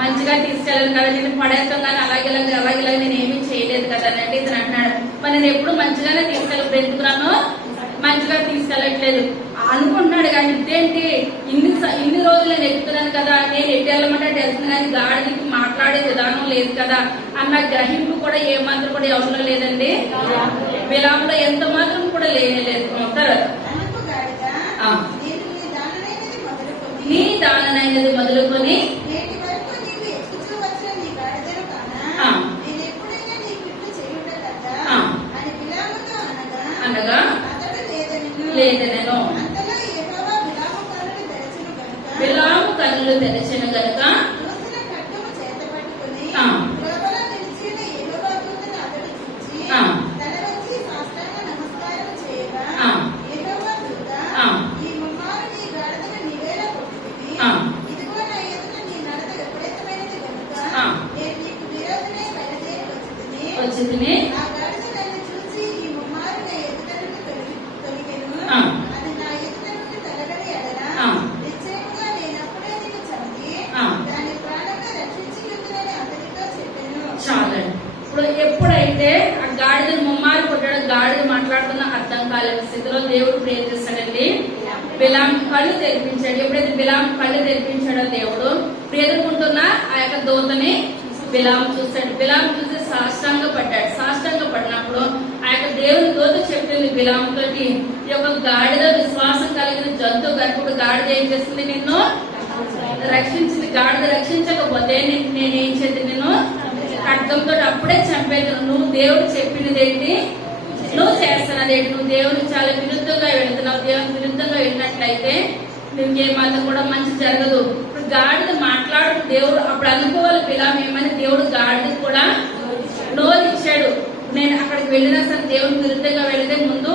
మంచిగా తీసుకెళ్ళాను కదా, నేను పడేస్తాం కానీ అలాగే నేను ఏమీ చేయలేదు కదా అంటే ఇతను అంటున్నాడు. మరి నేను ఎప్పుడు మంచిగానే తీసుకెళ్ళి ఎందుకు నన్ను మంచిగా తీసుకెళ్ళట్లేదు అనుకుంటున్నాడు. కానీ ఇదేంటి ఇన్ని రోజులు నేను ఎక్కుతున్నాను కదా, నేను ఎటు వెళ్ళమంటే అటు వెళ్తున్నాను కానీ గాడికి మాట్లాడే విధానం లేదు కదా అన్న గ్రహింపు కూడా ఏమాత్రం కూడా ఎవరిలో లేదండి. బిలాములో ఎంత మాత్రం కూడా లేదు. నీ దాననైనది మొదలుకొని అనగా లేదనెను. బిలాము కన్నులు తెరచిన గనుక వచ్చింది చాలండి. ఇప్పుడు ఎప్పుడైతే ఆ గాడిదని ముమ్మారు కొట్టాడో గాడిద మాట్లాడుతున్న అర్థం కాలేని స్థితిలో దేవుడు ప్రేర్ చేస్తాడండి, బిలాం కళ్ళు తెరిపించాడు. ఎప్పుడైతే బిలాం కళ్ళు తెరిపించాడో దేవుడు ఎదుర్కొంటున్న ఆ యొక్క దూతని బిలాం చూస్తాడు. బిలాం చూసి సాష్టాంగ పడినప్పుడు ఆ యొక్క దేవుని దూత చెప్పింది బిలాం తోటి, ఈ యొక్క గాడిద విశ్వాసం కలిగిన జంతువు కనుక గాడిద ఏం చేస్తుంది, నిన్ను రక్షించింది. గాడిద రక్షించకపోతే నేనేం చేద్ది, నిన్ను ఖడ్గంతో అప్పుడే చంపేది. నువ్వు దేవుడు చెప్పినదేంటి నువ్వు చేస్తున్నదేంటి, నువ్వు దేవుని చాలా విరుద్ధంగా వెళుతున్నావు. దేవుని విరుద్ధంగా వెళ్ళినట్లయితే నీకేమాత్రం కూడా మంచి జరగదు. ఇప్పుడు గాడిద మాట్లాడు దేవుడు అప్పుడు అనుకోవాలి బిలాం ఏమని, దేవుడు గాడిద కూడా నోరు ఇచ్చాడు. నేను అక్కడికి వెళ్ళినా సరే దేవుని విరుద్ధంగా వెళితే ముందు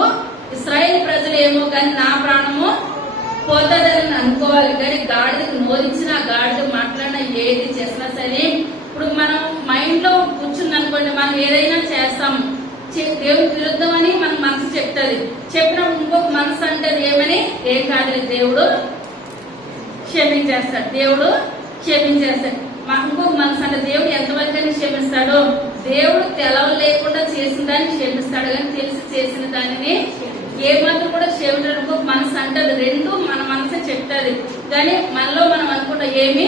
ఇశ్రాయేల్ ప్రజలు ఏమో కానీ నా ప్రాణము పోతాదని అనుకోవాలి. కానీ గాడిదకు నోరించిన గాడిద మాట్లాడినా ఏది చేసినా సరే ఇప్పుడు మనం మైండ్ లో కూర్చుంది అనుకోండి, మనం ఏదైనా చేస్తాం దేవుని విరుద్ధం అని మన మనసు చెప్తుంది. చెప్పినప్పుడు ఇంకొక మనసు అంటే ఏమని, ఏం కాదు దేవుడు క్షమించేస్తాడు, దేవుడు క్షమించేస్తాడు. ఇంకొక మనసు అంటే దేవుడు ఎంతవరకు క్షమిస్తాడో, దేవుడు తెలవ లేకుండా చేసిన దాన్ని క్షమిస్తాడు కానీ తెలిసి చేసిన దానిని ఏ మాత్రం కూడా క్షమించడానికి మనసు అంటది, రెండు మన మనసే చెప్తాది. కానీ మనలో మనం అనుకుంటాం ఏమీ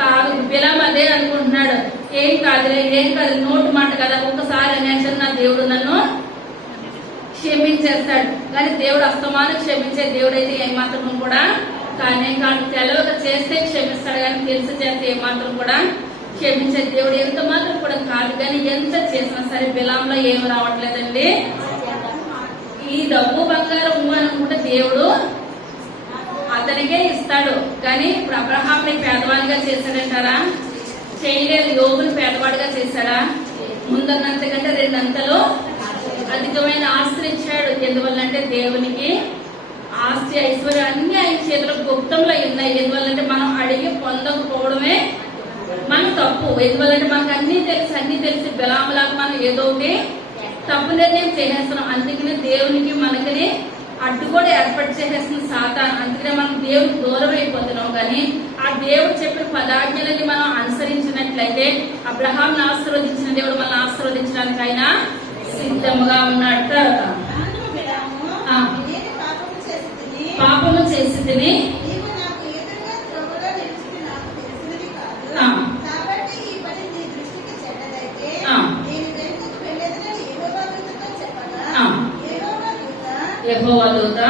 కాదు. బిలాము అదే అనుకుంటున్నాడు, ఏం కాదులే, ఏం కాదు, నోటు మాట కదా, ఒక్కసారి అనేసి నా దేవుడు నన్ను క్షమించేస్తాడు. కానీ దేవుడు అస్తమానం క్షమించే దేవుడు అయితే ఏమాత్రం కూడా కానీ కాదు. తెలవక చేస్తే క్షమిస్తాడు, కానీ తెలిసి చేస్తే ఏమాత్రం కూడా క్షమించే దేవుడు ఎంత మాత్రం కూడా కాదు. కానీ ఎంత చేసినా సరే బిలాంలో ఏమి రావట్లేదండి. ఈ డబ్బు బంగారం అనుకుంటే దేవుడు అతనికే ఇస్తాడు. కానీ ఇప్పుడు అబ్రహాంని పేదవాడిగా చేశాడంటారా? చేయలేదు. యోగుని పేదవాడిగా చేశాడా? ముందన్నంతకంటే రెండంతలు అధికమైన ఆస్తిని ఇచ్చాడు. ఎందువల్లంటే దేవునికి ఆస్తి ఐశ్వర్యం అన్ని ఆయన చేతిలో గుప్తంలో ఉన్నాయి. ఎందువల్లంటే మనం అడిగి పొందకపోవడమే మన తప్పు. ఎందువల్లంటే మనకు అన్ని తెలిసి బిలాములాగా మనం ఏదో ఒకటి తప్పు నిర్ణయం చేసేస్తున్నాం. అందుకనే దేవునికి మనకని అడ్డు కూడా ఏర్పాటు చేసేస్తున్న సాతాను. అందుకనే మనం దేవుడికి దూరం అయిపోతున్నాం. కానీ ఆ దేవుడు చెప్పిన పదాజ్ఞలని మనం అనుసరించినట్లయితే అబ్రహాంను ఆశీర్వదించిన దేవుడు మనల్ని ఆశీర్వదించడానికి ఆయన సిద్ధముగా ఉన్నట్టు. పాపము చేసి తిని యెహోవా దూత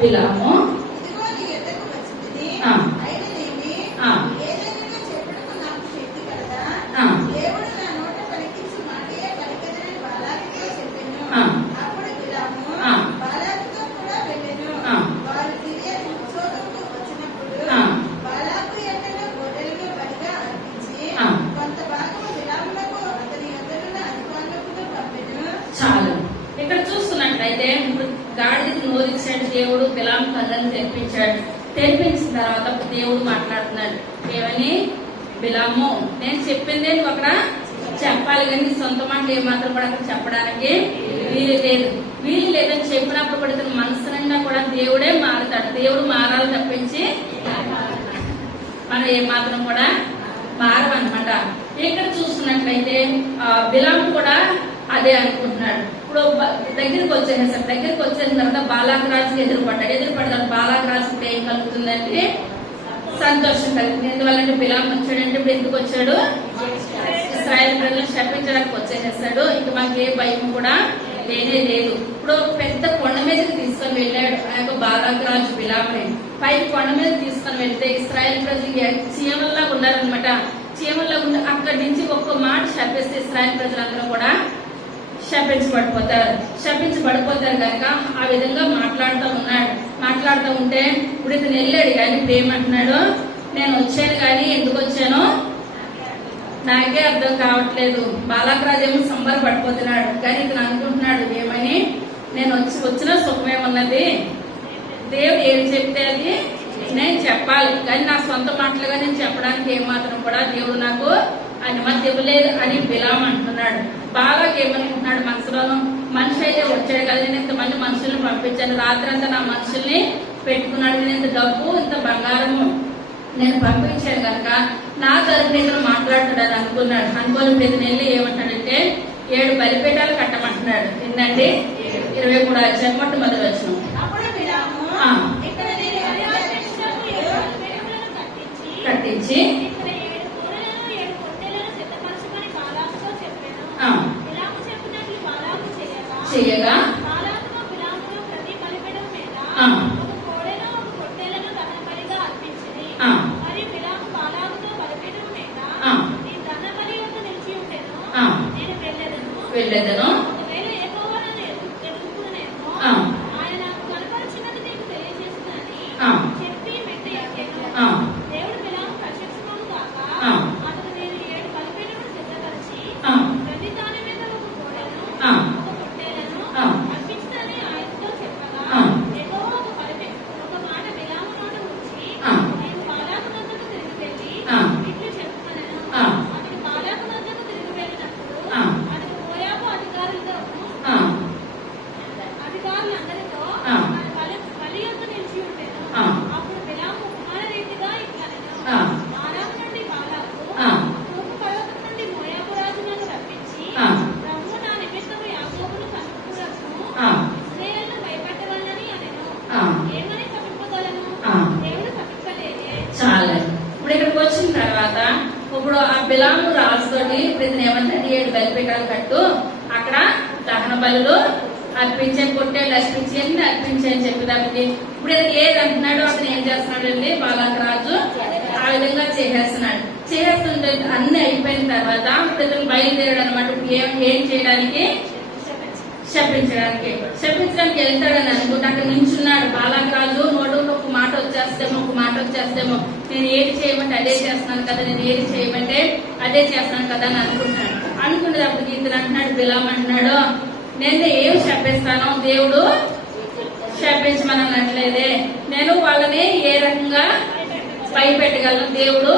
బిలాము చాలు. ఇక్కడ చూస్తున్నట్లయితే ఇప్పుడు గాడిదకి నోరిచ్చాడు దేవుడు, బిలాము కళ్ళని తెరిపించాడు. తెరిపించిన తర్వాత దేవుడు మాట్లాడుతున్నాడు. ఏమని? బిలాము, నేను చెప్పిందే నువ్వు అక్కడ చెప్పాలి, కానీ సొంత మాటలు ఏమాత్రం కూడా అక్కడ చెప్పడానికి వీలు లేదని చెప్పినప్పుడు కూడా ఇతను మనసు నిండా కూడా దేవుడే మారుతాడు. దేవుడు మారాలి తప్పించి మనం ఏమాత్రం కూడా మారమన్నమాట. ఇక్కడ చూస్తున్నట్లయితే బిలాము కూడా అదే అనుకుంటున్నాడు. ఇప్పుడు దగ్గరికి వచ్చేసిన తర్వాత బాలాక్ రాజుకి ఎదురుపడ్డాడు. బాలాక్ రాజు ఇప్పుడు ఏం కలుగుతుందంటే సంతోషం కలిగింది. ఎందువల్లంటే బిలాము వచ్చాడంటే ఇప్పుడు ఎందుకు వచ్చాడు? ఇశ్రాయేలు ప్రజలను శపించడానికి వచ్చేసేస్తాడు. ఇంక మాకు ఏ భయం కూడా లేదు. ఇప్పుడు పెద్ద కొండ మీదకి తీసుకొని వెళ్ళాడు ఆ యొక్క బాలాక్ రాజు బిలాముని. పైకి కొండ మీద తీసుకొని వెళ్తే ఇశ్రాయేలు ప్రజలు చీమల్లా ఉన్నారనమాట. చీమల్లా ఉండి అక్కడి నుంచి ఒక్క మాట శపిస్తే ఇశ్రాయేలు ప్రజలందరూ కూడా శపించబడిపోతారు కనుక ఆ విధంగా మాట్లాడుతూ ఉంటే ఇప్పుడు ఇతను వెళ్ళాడు. కానీ ఇప్పుడు ఏమంటున్నాడు? నేను వచ్చాను, కానీ ఎందుకు వచ్చానో నాకే అర్థం కావట్లేదు. బాలాక్ రాజు ఏమో సంబరపడిపోతున్నాడు. కానీ ఇతను అనుకుంటున్నాడు ఏమని? నేను వచ్చిన సుఖమేమున్నది, దేవుడు ఏం చెప్తే అది నేను చెప్పాలి, కానీ నా సొంత మాటలుగా నేను చెప్పడానికి ఏమాత్రం కూడా దేవుడు నాకు అనుమతి ఇవ్వలేదు అని బిలాము అంటున్నాడు. బాలాక్ ఏమనుకుంటున్నాడు మనసులోను? మనిషి అయితే వచ్చాడు కదా, నేను ఇంతమంది మనుషుల్ని పంపించాను, రాత్రి అంతా నా మనుషుల్ని పెట్టుకున్నాడు, నేను ఇంత డబ్బు ఇంత బంగారము నేను పంపించాను కనుక నా తరపున ఇతను మాట్లాడుతున్నాడు అనుకొని ప్రతి నెల్లి ఏమంటాడంటే 7 బలిపీఠాలు కట్టమంటున్నాడు. ఏంటండి 23 అధ్యాయం మొట్టమొదటి వచనం. కట్టించి చేయగా వెళ్ళేదను ఎకరాల కట్టు, అక్కడ దహన బలులు అర్పించే, పొట్టేళ్ళు అర్పించి అన్ని అర్పించి అని చెప్పేదానికి ఇప్పుడు ఏది అంటున్నాడు అతను ఏం చేస్తున్నాడు అండి, బాలాక రాజు ఆ విధంగా చేసేస్తుంటే అన్ని అయిపోయిన తర్వాత ఇప్పుడు ఇతను బయలుదేరాడు అనమాట. ఇప్పుడు ఏం చేయడానికి, శపించడానికి వెళ్తాడని అనుకుంటే అక్కడ నించున్నాడు. బాలాక రాజు నోటుకు ఒక మాట వచ్చేస్తేమో నేను ఏది చేయమంటే అదే చేస్తున్నాను కదా, నేను ఏది చేయమంటే అదే చేస్తున్నాను కదా అని అనుకునేటప్పుడు ఇతను అంటున్నాడు, బిలాం అంటున్నాడు, నేను ఏం శపిస్తానో దేవుడు శపించమని అనట్లేదే, నేను వాళ్ళని ఏ రకంగా భయపెట్టగలను, దేవుడు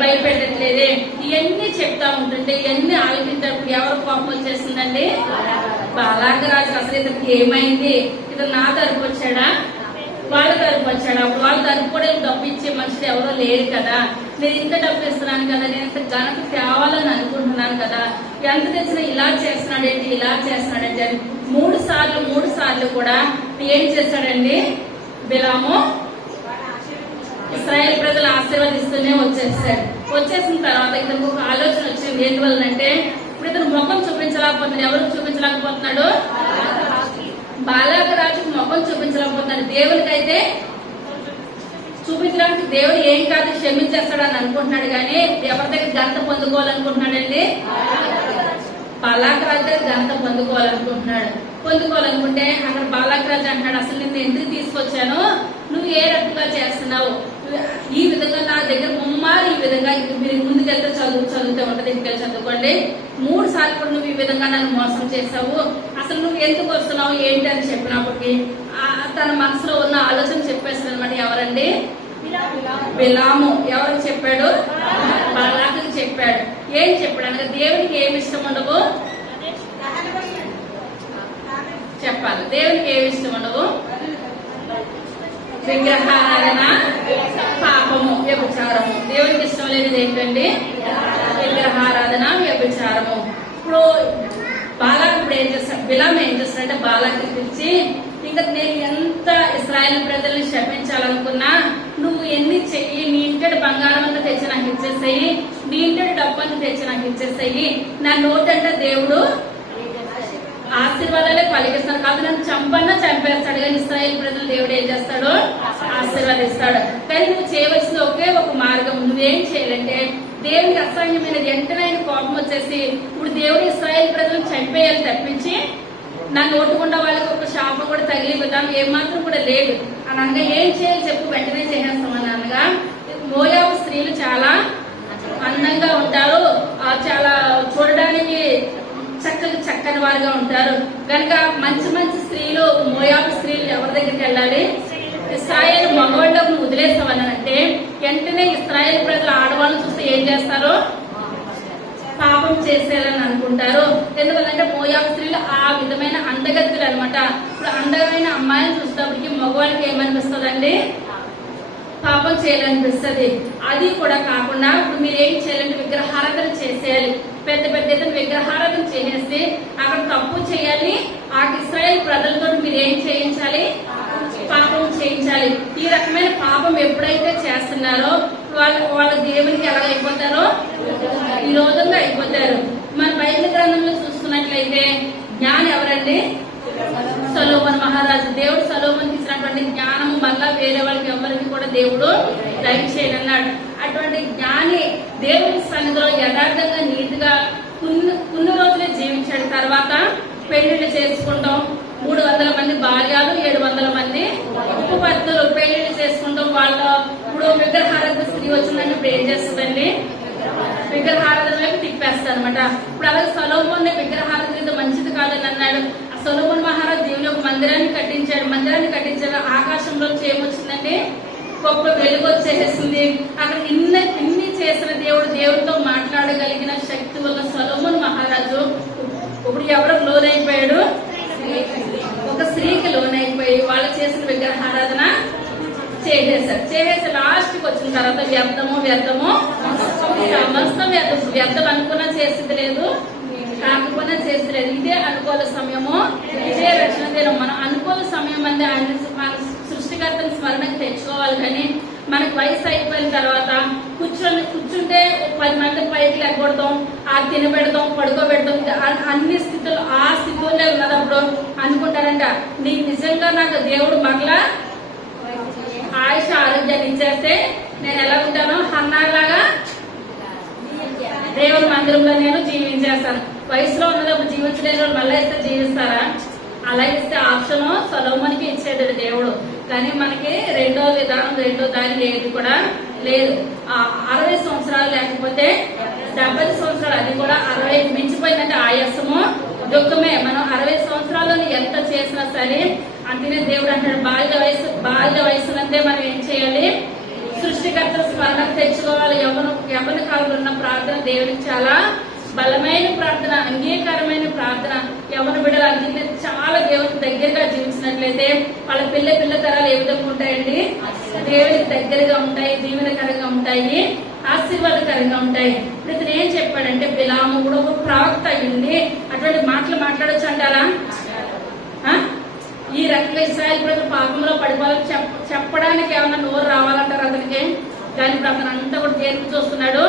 భయపెట్టట్లేదే. ఇవన్నీ చెప్తా ఉంటుంటే ఇవన్నీ ఆలోచించేటప్పుడు ఎవరు కోపం వచ్చేసిందండి, బాలాక రాజు. అసలు ఇతనికి ఏమైంది, ఇతను నా తరపు వచ్చాడా వాళ్ళ తరపు వచ్చాడా, అప్పుడు వాళ్ళ తరపు కూడా డబ్బు ఇచ్చే మనుషులు ఎవరో లేరు కదా, నేను ఇంత డబ్బు ఇస్తున్నాను కదా, నేను ఇంత ఘనత తేవాలని అనుకుంటున్నాను కదా, ఎంత తెచ్చినా ఇలా చేస్తున్నాడంటే అని మూడు సార్లు కూడా ఏం చేస్తాడండి బిలాము, ఇశ్రాయేల్ ప్రజలు ఆశీర్వదిస్తూనే వచ్చేసిన తర్వాత ఇతనికి ఒక ఆలోచన వచ్చింది. ఏంటి వల్లనంటే ఇప్పుడు ఇతను ముఖం చూపించలేకపోతున్నాడు. ఎవరికి చూపించలేకపోతున్నాడు, బాలాక రాజుకు ముఖం చూపించలేకపోతున్నాడు. దేవుడికైతే చూపించడానికి దేవుడు ఏం కాదు క్షమించేస్తాడు అని అనుకుంటున్నాడు, కానీ ఎవరి దగ్గర ఘనత పొందుకోవాలనుకుంటున్నాడండి, బాలాక రాజు దగ్గర ఘనత పొందుకోవాలనుకుంటే అక్కడ బాలాక రాజు అంటున్నాడు, అసలు నేను ఎందుకు తీసుకొచ్చాను, నువ్వు ఏ రకంగా చేస్తున్నావు, ఈ విధంగా నా దగ్గర ముమ్మారు ఈ విధంగా మీరు ముందుకెళ్తే చదువుతూ ఉంటది, ఇంటికెళ్ళి చదువుకోండి, 3 సార్లు కూడా నువ్వు ఈ విధంగా నన్ను మోసం చేసావు, అసలు నువ్వు ఎందుకు వస్తున్నావు ఏంటి అని చెప్పినప్పటికీ తన మనసులో ఉన్న ఆలోచన చెప్పేసాడు అనమాట. ఎవరండి, బిలాము. ఎవరికి చెప్పాడు, బాలాకుకి చెప్పాడు. ఏం చెప్పాడు అనగా దేవునికి ఏమి ఇష్టం ఉండవు చెప్పాలి, దేవునికి ఏమి ఇష్టం ఉండవు, విగ్రహారాధన, పాపము, వ్యభిచారము. దేవునికి ఇష్టం లేనిది ఏంటండి, విగ్రహారాధన, వ్యభిచారము. ఇప్పుడు బాలాకు ఇప్పుడు ఏం చేస్తాడు, బిలాం ఏం చేస్తాడంటే బాలాకి పిలిచి, ఇంకా నేను ఎంత ఇశ్రాయేలు ప్రజల్ని శపించాలనుకున్నా నువ్వు ఎన్ని చెయ్యి, నీ ఇంటి బంగారం అంతా తెచ్చి నాకు ఇచ్చేస్తాయి, నీ ఇంటి డబ్బు అంతా తెచ్చి నాకు ఇచ్చేస్తాయి, నా నోటంటే దేవుడు ఆశీర్వాదాలే పలికిస్తాడు, కాదు నన్ను చంపేస్తాడు, కానీ ఇశ్రాయేల్ ప్రజలు దేవుడు ఏం చేస్తాడు, ఆశీర్వాదిస్తాడు. కానీ నువ్వు చేయవలసిన ఒకే ఒక మార్గం, నువ్వేం చేయాలంటే దేవునికి అసహ్యమైనది వెంటనే ఆయన కోపం వచ్చేసి ఇప్పుడు దేవుడు ఇశ్రాయేల్ ప్రజలను చంపేయాలి తప్పించి నా నోటుకుండా వాళ్ళకి ఒక శాపం కూడా తగిలి విధానం ఏమాత్రం కూడా లేదు అని అనగా ఏం చేయాలి చెప్పు, వెంటనే చేసేస్తామని అనగా మోయాబు స్త్రీలు చాలా అందంగా ఉంటారు, చాలా చూడడానికి చక్కని వారుగా ఉంటారు కనుక మంచి స్త్రీలు, మోయాబు స్త్రీలు ఎవరి దగ్గరికి వెళ్ళాలి, ఇశ్రాయేల్ మగవాళ్ళను వదిలేస్తామని అంటే వెంటనే ఇశ్రాయేల్ ప్రజలు ఆడవాళ్ళని చూస్తే ఏం చేస్తారు, పాపం చేసేయాలని అనుకుంటారు. ఎందుకంటే మోయాబు స్త్రీలు ఆ విధమైన అందగత్తులు అనమాట. ఇప్పుడు అందమైన అమ్మాయిని చూసేటప్పటికి మగవాళ్ళకి ఏమనిపిస్తుందండి, పాపం చేయాలనిపిస్తుంది. అది కూడా కాకుండా ఇప్పుడు మీరు ఏం చేయాలంటే విగ్రహారాధన చేసేయాలి, పెద్ద విగ్రహారాధన చేసేసి అక్కడ తప్పు చేయాలి, ఆ ఇశ్రాయేల్ ప్రజలతో మీరు ఏం చేయించాలి, పాపం చేయించాలి. ఈ రకమైన పాపం ఎప్పుడైతే చేస్తున్నారో వాళ్ళ దేవునికి ఎలా అయిపోతారో ఈ రోజంగా అయిపోతారు. మన బైబిల్ గ్రంథంలో చూసుకున్నట్లయితే జ్ఞానం ఎవరండి, సొలొమోను మహారాజు. దేవుడు సొలొమోనుకి ఇచ్చినటువంటి జ్ఞానము మళ్ళా వేరే వాళ్ళకి ఎవరికి కూడా దేవుడు దయచేయనన్నాడు. అటువంటి జ్ఞాని దేవుని సన్నిధిలో యథార్థంగా నీతిగా కొన్ని రోజులే జీవించాడు. తర్వాత పెళ్లిళ్ళు చేసుకుంటాం, 300 మంది భార్యలు, 700 మంది ఉపపత్తులు పెళ్లిళ్ళు చేసుకుంటాం. వాళ్ళ ఇప్పుడు విగ్రహారాధన స్త్రీ వచ్చిందంటే ఇప్పుడు ఏం చేస్తుందండి, విగ్రహారాధన వైపు తిప్పేస్తారు అనమాట. ఇప్పుడు అలాగే సొలొమోను విగ్రహారాధన మంచిది కాదని అన్నాడు. సొలొమోను మహారాజు దేవుని ఒక మందిరాన్ని కట్టించాడు. ఆకాశంలో ఏమొచ్చిందంటే గొప్ప వెలుగు వచ్చేసింది. అక్కడ ఇన్ని చేసిన దేవుడితో మాట్లాడగలిగిన శక్తి ఉన్న సొలొమోను మహారాజు ఇప్పుడు ఎవరికి లోనైపోయాడు, ఒక స్త్రీకి లోనైపోయి వాళ్ళు చేసిన విగ్రహారాధన చేసేసి లాస్ట్ కి వచ్చిన తర్వాత వ్యర్థము సమస్తం వ్యర్థం అనుకున్నా చేసేది లేదు, కాకపోయినా చేసేది లేదు. ఇదే అనుకూల సమయము, ఇదే రక్షణ దినం. మనం అనుకూల సమయం అంటే ఆయన మన సృష్టికర్తని స్మరణకు తెచ్చుకోవాలి. కానీ మనకు వయసు అయిపోయిన తర్వాత కూర్చుంటే 10 మంది పైకి లేకపోవడం, ఆ తినబెడతాం, పడుకోబెడతాం, అన్ని స్థితులు ఆ స్థితుల్లో ఉన్నప్పుడు అనుకుంటారంట, నీకు నిజంగా నాకు దేవుడు మరలా ఆయుష ఆరోగ్యాన్ని ఇచ్చేస్తే నేను ఎలా ఉంటానో హన్నాలాగా దేవుని మందిరంలో నేను జీవించేస్తాను. వయసులో ఉన్నప్పుడు జీవించలేని వాళ్ళు మళ్ళీ ఇస్తే జీవిస్తారా? అలా ఇస్తే ఆప్షన్ సొలొమోనుకి ఇచ్చేది దేవుడు. కానీ మనకి రెండో విధానం, రెండో దారి ఏది కూడా లేదు. 60 సంవత్సరాలు లేకపోతే 70 సంవత్సరాలు, అది కూడా 60 మించిపోయిందంటే ఆయాసము దుఃఖమే. మనం 60 సంవత్సరాలను ఎంత చేసినా సరే, అందుకనే దేవుడు అంటాడు బాల్య వయసునంతే మనం ఏం చేయాలి? సృష్టికర్త స్మరణ తెచ్చుకోవాలి. యవ్వన కాలంలో ఉన్న ప్రార్థన దేవునికి చాలా బలమైన ప్రార్థన, అంగీకారమైన ప్రార్థన. యవ్వన బిడ్డలు అందుకే చాలా దేవునికి దగ్గరగా జీవించినట్లయితే వాళ్ళ పిల్ల తరాలు ఏ విధంగా ఉంటాయండి? దేవునికి దగ్గరగా ఉంటాయి, దీవెనకరంగా ఉంటాయి, ఆశీర్వాదకరంగా ఉంటాయి. ఇప్పుడు ఇతను ఏం చెప్పాడంటే, బిలాము కూడా ఒక ప్రవక్త అయ్యింది, అటువంటి మాటలు మాట్లాడొచ్చు అంటారా? ఈ రకంగా ఇశ్రాయేలు ప్రజలు పాపంలో పడిపోవాలని చెప్పడానికి ఏమన్నా నోరు రావాలంటారు అతనికి? కానీ ఇప్పుడు అతను అంతా కూడా దేనికి చూస్తున్నాడు?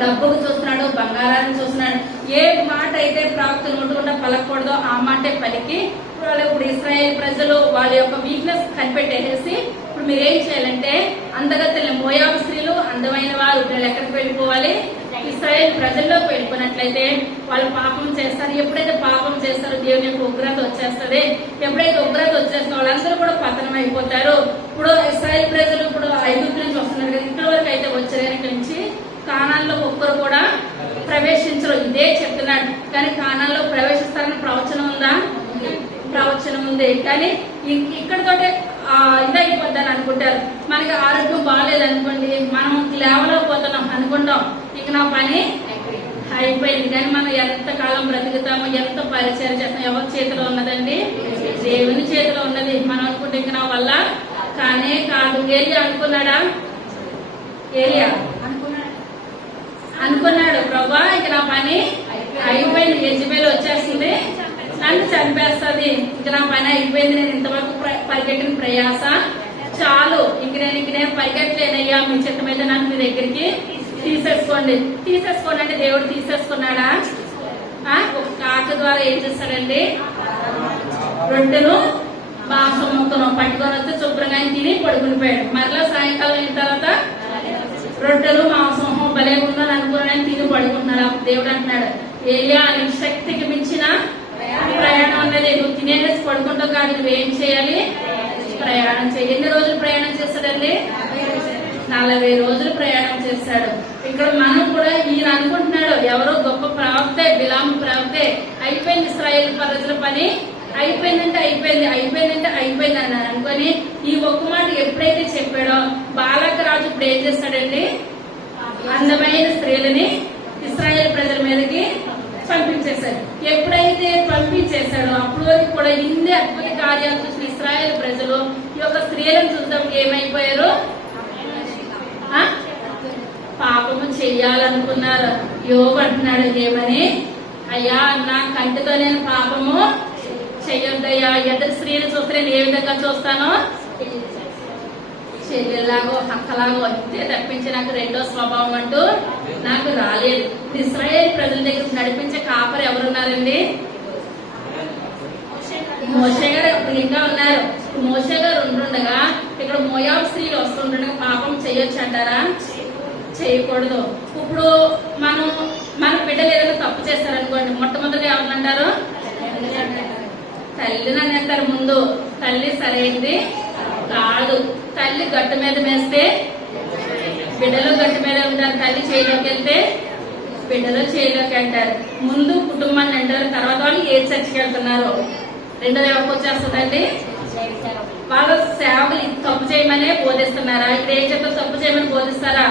డబ్బుకు చూస్తున్నాడు, బంగారాన్ని చూస్తున్నాడు. ఏ మాట అయితే ప్రవక్తను ముట్టుకుండా పలకూడదో ఆ మాటే పలికి ఇప్పుడు ఇశ్రాయేల్ ప్రజలు వాళ్ళ యొక్క వీక్నెస్ కనిపెట్టేసి ఇప్పుడు మీరు ఏం చేయాలంటే, అందగత్తెలు మోయాబు స్త్రీలు అందమైన వారు ఎక్కడికి వెళ్ళిపోవాలి? ఇశ్రాయేల్ ప్రజల్లోకి వెళ్ళిపోయినట్లయితే వాళ్ళు పాపం చేస్తారు. ఎప్పుడైతే పాపం చేస్తారో దేవుని యొక్క ఉగ్రత వచ్చేస్తుంది. ఎప్పుడైతే ఉగ్రత వచ్చేస్తుందో వాళ్ళందరూ కూడా పతనం అయిపోతారు. ఇప్పుడు ఇశ్రాయేల్ ప్రజలు ఇప్పుడు ఐగుప్తు నుంచి వస్తున్నారు కదా, ఇక్కడ వరకు అయితే వచ్చారు. ఇక్కడి నుంచి కానాన్లో ఒక్కరు కూడా ప్రవేశించరు, ఇదే చెప్తున్నాడు. కానీ కానాన్లో ప్రవేశిస్తారని ప్రవచనం ఉందా? ప్రవచనం ఉంది. కానీ ఇక్కడతోటే ఇదైపోద్దని అనుకుంటారు. మనకి ఆరోగ్యం బాగాలేదనుకోండి, మనం లేవలేకపోతున్నాం అనుకుంటాం, ఇక నా పని అయిపోయింది. కానీ మనం ఎంత కాలం బ్రతుకుతామో, ఎంత పరిచయం చేస్తాం, ఎవరి చేతిలో ఉన్నదండి? దేవుని చేతిలో ఉన్నది. మనం అనుకుంటే ఇక నా వల్ల కానే కాదు. ఏలియా అనుకున్నాడా? ఏలియా అనుకున్నాడు, ప్రభా ఇక నా పని అయిపోయింది, యెజబెల్ వచ్చేస్తుంది, నన్ను చంపేస్తుంది, ఇక నా పని అయిపోయింది, నేను ఇంతవరకు పరిగెట్టిన ప్రయాస చాలు, ఇంక నేను పరిగెట్టలేనయ్యా, మీ చెట్టు మీద నన్ను మీ దగ్గరికి తీసేసుకోండి అంటే దేవుడు తీసేసుకున్నాడా? ఒక కాక ద్వారా ఏం చేస్తాడండి? రొట్టెను మాంసం ముక్కను పట్టుకొని వస్తే శుభ్రంగా తిని పడుకునిపోయాడు. మరలా సాయంకాలం అయిన తర్వాత రొట్టెలు మాంసం భలే ఉందని అనుకున్నాడని తిని పడుకుంటున్నాడు. దేవుడు అంటున్నాడు, ఏలియా నీకు శక్తికి మించిన ప్రయాణం అన్నది, నువ్వు తినేసి పడుకుంటావు కాదు, నువ్వేం చేయాలి? ప్రయాణం చేయాలి. ఎన్ని రోజులు ప్రయాణం చేస్తాడండి? 40 రోజులు ప్రయాణం చేస్తాడు. ఇక్కడ మనం కూడా ఈయన అనుకుంటున్నాడు ఎవరో గొప్ప ప్రవక్తే, బిలాము ప్రవక్తే, అయిపోయింది ఇశ్రాయేలు ప్రజల పని, అయిపోయిందంటే అయిపోయింది అన్నారు అనుకొని ఈ ఒక్క మాట ఎప్పుడైతే చెప్పాడో బాలక రాజు ఇప్పుడు ఏం చేస్తాడండి? అందమైన స్త్రీలని ఇశ్రాయేల్ ప్రజల మీదకి పంపించేశాడు. ఎప్పుడైతే పంపించేశాడో అప్పుడు వరకు కూడా ఇన్ని అద్భుత కార్యాలు చూసిన ఇశ్రాయేల్ ప్రజలు ఈ యొక్క స్త్రీలను చూద్దాం ఏమైపోయారు? పాపము చెయ్యాలనుకున్నారు. యోబు అంటున్నాడు ఏమని? అయ్యా నా కంటితో నేను పాపము చెయ్యొద్దయ్యా, ఎదురు స్త్రీని చూస్తే నేను ఏ విధంగా చూస్తానో చెల్లెల్లాగో హక్కలాగో అంతే తప్పించి నాకు రెండో స్వభావం అంటూ నాకు రాలేదు. ఇశ్రాయేల్ ప్రజల దగ్గర నడిపించే కాపరి ఎవరున్నారండి? మోషే గారు ఇంకా ఉన్నారు. మోషే గారు ఉంటుండగా ఇక్కడ మోయాబు స్త్రీలు వస్తుండగా పాపం చెయ్యొచ్చు అంటారా? చేయకూడదు. ఇప్పుడు మన బిడ్డలు ఏదైనా తప్పు చేస్తారనుకోండి, మొట్టమొదటి ఏమంటారు? తల్లిని అనేస్తారు ముందు. తల్లి సరైనది కాదు. తల్లి గట్టు మీద వేస్తే బిడ్డలు గట్టు మీద ఉంటారు, తల్లి చేయలోకి వెళ్తే బిడ్డలు చేయలోకి అంటారు. ముందు కుటుంబాన్ని అంటారు, తర్వాత వాళ్ళు ఏ చర్చకి వెళ్తున్నారు రెండోది ఎవరికి వచ్చేస్తుందండి? వాళ్ళ సేవకులు తప్పు చేయమనే బోధిస్తున్నారా? ఇక్కడ ఏం చెప్తారు? తప్పు చేయమని బోధిస్తారా?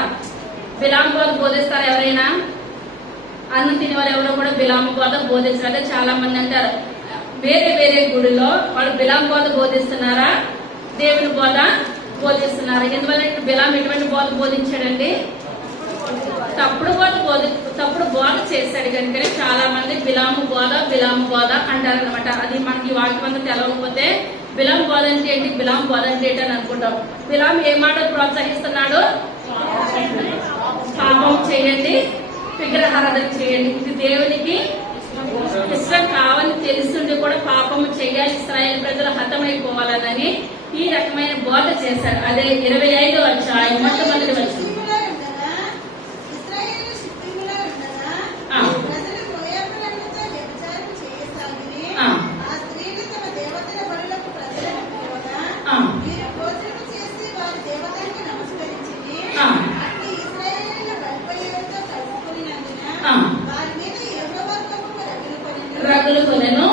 బిలాము బోధ బోధిస్తారా? ఎవరైనా అన్నం తినే వాళ్ళు ఎవరో కూడా బిలాము బోధ బోధిస్తారు. చాలా మంది అంటారు వేరే గుడిలో వాళ్ళు బిలాము బోధ బోధిస్తున్నారా, దేవుని బోధ బోధిస్తున్నారా? ఎందువల్ల బిలాము ఎటువంటి బోధ బోధించాడండి? తప్పుడు బోధ చేశాడు కనుక చాలా మంది బిలాము బోధ అంటారు అనమాట. అది మనకి వాక్యం అంతా తెలవకపోతే బిలాము బోధ అంటే ఏంటి, బిలాము బోధ అంటే ఏంటి అని అనుకుంటాం. బిలాము ఏ మాట ప్రోత్సహిస్తున్నాడు? పాపం చేయండి, విగ్రహారాధన చేయండి. ఇది దేవునికి ఇష్టం కావాలని తెలుసుండి కూడా పాపం చేయాలి, ఇశ్రాయేలు ప్రజలు హతమైపోవాలని ఈ రకమైన బోధ చేశారు. అదే 25వ అధ్యాయం మొట్టమొదటి వచనం. రగులు కొనెను.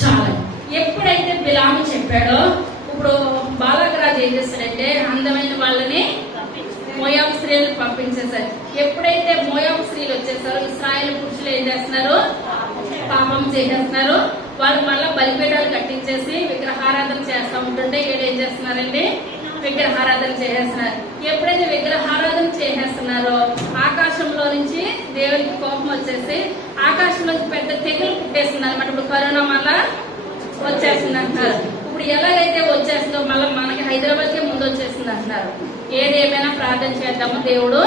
చాలా ఎప్పుడైతే బిలాము చెప్పాడో, ఇప్పుడు బాలకరాజు ఏం చేస్తాడంటే అందమైన వాళ్ళని మోయాబు స్త్రీలు పంపించేశారు. ఎప్పుడైతే మోయాబు స్త్రీలు వచ్చేసారో ఇశ్రాయేలు పురుషులు ఏం చేస్తున్నారు? పాపం చేసేస్తున్నారు. వాళ్ళు మళ్ళా బలిపీఠాలు కట్టించేసి విగ్రహారాధన చేస్తూ ఉంటుంటే వీళ్ళు ఏం చేస్తున్నారండి? విగ్రహారాధన చేసేస్తున్నారు. ఎప్పుడైతే విగ్రహారాధన చేసేస్తున్నారో ఆకాశంలో నుంచి దేవునికి కోపం వచ్చేసి ఆకాశంలో పెద్ద తెగులు పుట్టేస్తుంది అనమాట. ఇప్పుడు కరోనా మళ్ళా వచ్చేస్తుంది అంటున్నారు. ఇప్పుడు ఎలాగైతే వచ్చేస్తుందో మళ్ళీ మనకి హైదరాబాద్కే ముందు వచ్చేస్తుంది అంటున్నారు. ఏదేమైనా ప్రార్థన చేద్దాము. దేవుడు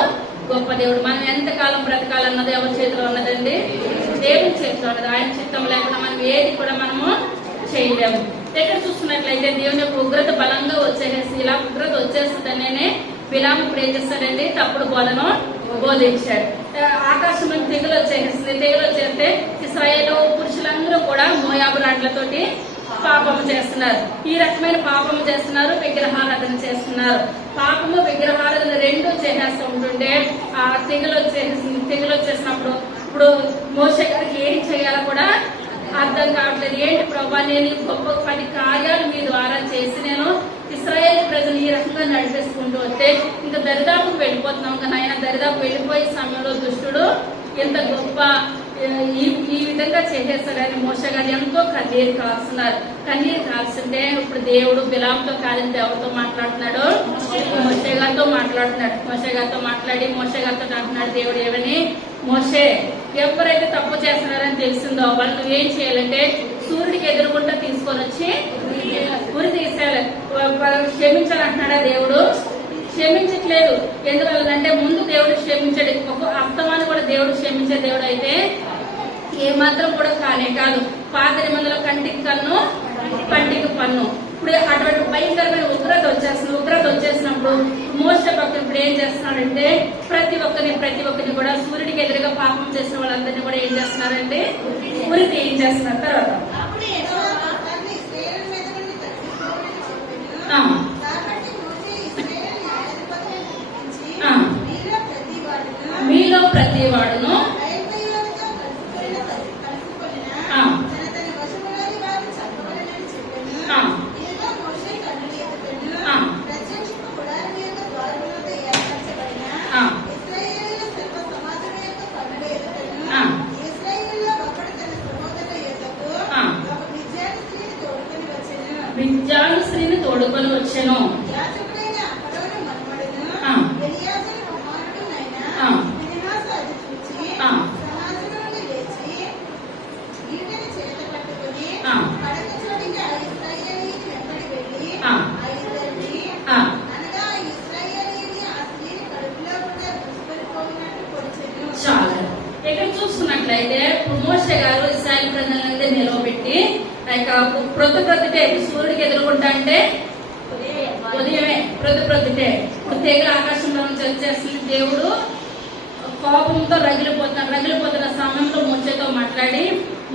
గొప్ప దేవుడు. మనం ఎంతకాలం బ్రతకాలన్నది ఎవరి చేతిలో ఉన్నదండి? దేవుని చేతిలో ఉన్నది. ఆయన చిత్తం లేకుండా మనం ఏది కూడా మనము చేయలేము. ఎక్కడ చూస్తున్నట్లయితే దేవుని యొక్క ఉగ్రత బలంగా వచ్చేసి ఇలా ఉగ్రత వచ్చేస్తుందనే బిలాము ఇప్పుడు ఏం చేస్తాడండి? తప్పుడు బోధను బోధించాడు. ఆకాశం నుంచి తెగులు వచ్చేస్తుంది. తెగులు వచ్చేస్తే ఇశ్రాయేలు పురుషులందరూ కూడా మోయాబు రాడ్లతోటి పాపము చేస్తున్నారు. ఈ రకమైన పాపము చేస్తున్నారు, విగ్రహారాధన చేస్తున్నారు. పాపము విగ్రహారాధన రెండు చేసేస్తూ ఉంటుంటే ఆ తెగులు వచ్చేసినప్పుడు ఇప్పుడు మోషే గారికి ఏం చేయాలో కూడా అర్థం కావట్లేదు. ఏంటి ప్రభా, నేను గొప్ప 10 కార్యాలు మీ ద్వారా చేసి నేను ఇశ్రాయేలు ప్రజలు ఈ రకంగా నడిపేసుకుంటూ వస్తే ఇంకా దరిదాపుకు వెళ్ళిపోతున్నాం. కానీ ఆయన దరిదాపు వెళ్ళిపోయే సమయంలో దుష్టుడు ఎంత గొప్ప ఈ విధంగా చేసేస్తాడని మోషే గారు ఎంతో కన్నీరు కాల్స్తున్నారు. కన్నీరు కాల్స్తుంటే ఇప్పుడు దేవుడు బిలాముతో కాదని ఎవరితో మాట్లాడుతున్నాడు? మోషే గారితో మాట్లాడుతున్నాడు. మోషే గారితో మాట్లాడి మోషే గారితో అంటున్నాడు దేవుడు ఏమని? మోషే, ఎవరైతే తప్పు చేస్తున్నారని తెలిసిందో వాళ్ళు నువ్వేం చేయాలంటే సూర్యుడికి ఎదురుకుంటా తీసుకొని వచ్చి ఉరి తీసేయాలి, క్షమించాలంటున్నాడా దేవుడు? క్షమించట్లేదు. ఎందువల్లంటే ముందు దేవుడు క్షమించాడు. ఒక అస్తమాన్ని కూడా దేవుడు క్షమించే దేవుడు అయితే ఏమాత్రం కూడా కానే కాదు. పాత నిబంధనలో కంటికి కన్ను, పంటికి పన్ను. ఇప్పుడు అటువంటి భయంకరమైన ఉగ్రత వచ్చేసినప్పుడు మోషే భక్తుడు ఇప్పుడు ఏం చేస్తున్నాడంటే ప్రతి ఒక్కరిని కూడా సూర్యుడికి ఎదురుగా పాపం చేసిన వాళ్ళందరినీ కూడా ఏం చేస్తున్నారంటే ఉరి తీయించేస్తున్నారు. తర్వాత మీలో ప్రతి వాడును విద్యాను స్త్రీని తోడుకొని వచ్చాను. చాలా ఇక్కడ చూసుకున్నట్లయితే మోషే గారు ఇశ్రాయేలు ప్రజలందరినీ నిలవబెట్టి ప్రొద్దుటే సూర్యుడికి ఎదుర్కొంటా అంటే ఉదయమే ప్రొద్దుటే ఇప్పుడు తెగులు ఆకాశంలో నుంచి వచ్చేస్తుంది. దేవుడు కోపంతో రగిలిపోతున్న సమయంలో మోషేతో మాట్లాడి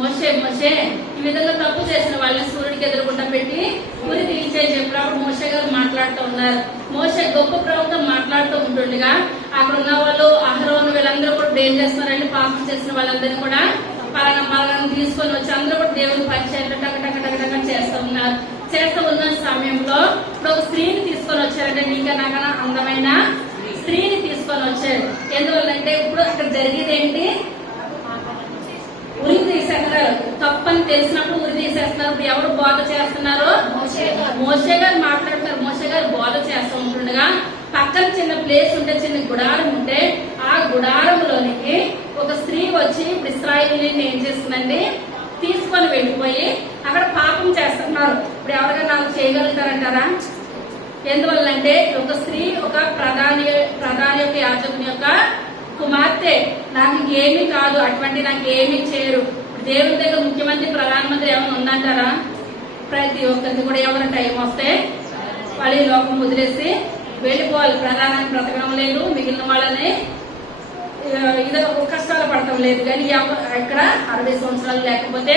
మోషే ఈ విధంగా తప్పు చేసిన వాళ్ళని సూర్యుడికి ఎదురుకుండా పెట్టి ఉరి తీయించే చెప్పినప్పుడు మోషే గారు మాట్లాడుతూ ఉన్నారు. మోషే గొప్ప ప్రభుత్వం మాట్లాడుతూ ఉంటుండగా అక్కడ ఉన్న వాళ్ళు అహరోను వీళ్ళందరూ కూడా ఏం చేస్తున్నారంటే పాపం చేసిన వాళ్ళందరినీ కూడా పలానా తీసుకొని వచ్చి అందరూ కూడా దేవుని పరిచయం టక చేస్తూ ఉన్న సమయంలో ఇప్పుడు ఒక స్త్రీని తీసుకొని వచ్చారంటే నీకన్నా అందమైన స్త్రీని తీసుకొని వచ్చారు. ఎందువల్లంటే ఇప్పుడు అక్కడ జరిగేది ఏంటి? ఉరి తీసేస్తున్నారు. తప్పని తెలిసినప్పుడు ఉరి తీసేస్తున్నారు. ఇప్పుడు ఎవరు బోధ చేస్తున్నారు? మోషే గారు మాట్లాడుతున్నారు. మోషే గారు బోధ చేస్తూ ఉంటుండగా పక్క పక్కన చిన్న ప్లేస్ ఉంటే, చిన్న గుడారం ఉంటే ఆ గుడారంలోనికి ఒక స్త్రీ వచ్చి ఇప్పుడు ఇశ్రాయేలుని ఏం చేస్తుందండి, తీసుకొని వెళ్ళిపోయి అక్కడ పాపం చేస్తున్నారు. ఇప్పుడు ఎవరికైనా నాకు చేయగలుగుతారంటారా? ఎందువల్లంటే ఒక స్త్రీ ఒక ప్రధాని యొక్క యాజకుని యొక్క కుమార్తె, నాకు ఏమీ కాదు, అటువంటి నాకు ఏమీ చేయరు. ఇప్పుడు దేవుని దగ్గర ముఖ్యమంత్రి ప్రధానమంత్రి ఏమైనా ఉందంటారా? ప్రతి ఒక్కరికి కూడా ఎవరైనా టైం వస్తే వాళ్ళు ఈ లోకం వదిలేసి వెళ్ళిపోవాలి. ప్రధానాన్ని బ్రతకడం లేదు, మిగిలిన వాళ్ళని ఇదో కష్టాలు పడటం లేదు. కానీ ఇక్కడ 60 సంవత్సరాలు లేకపోతే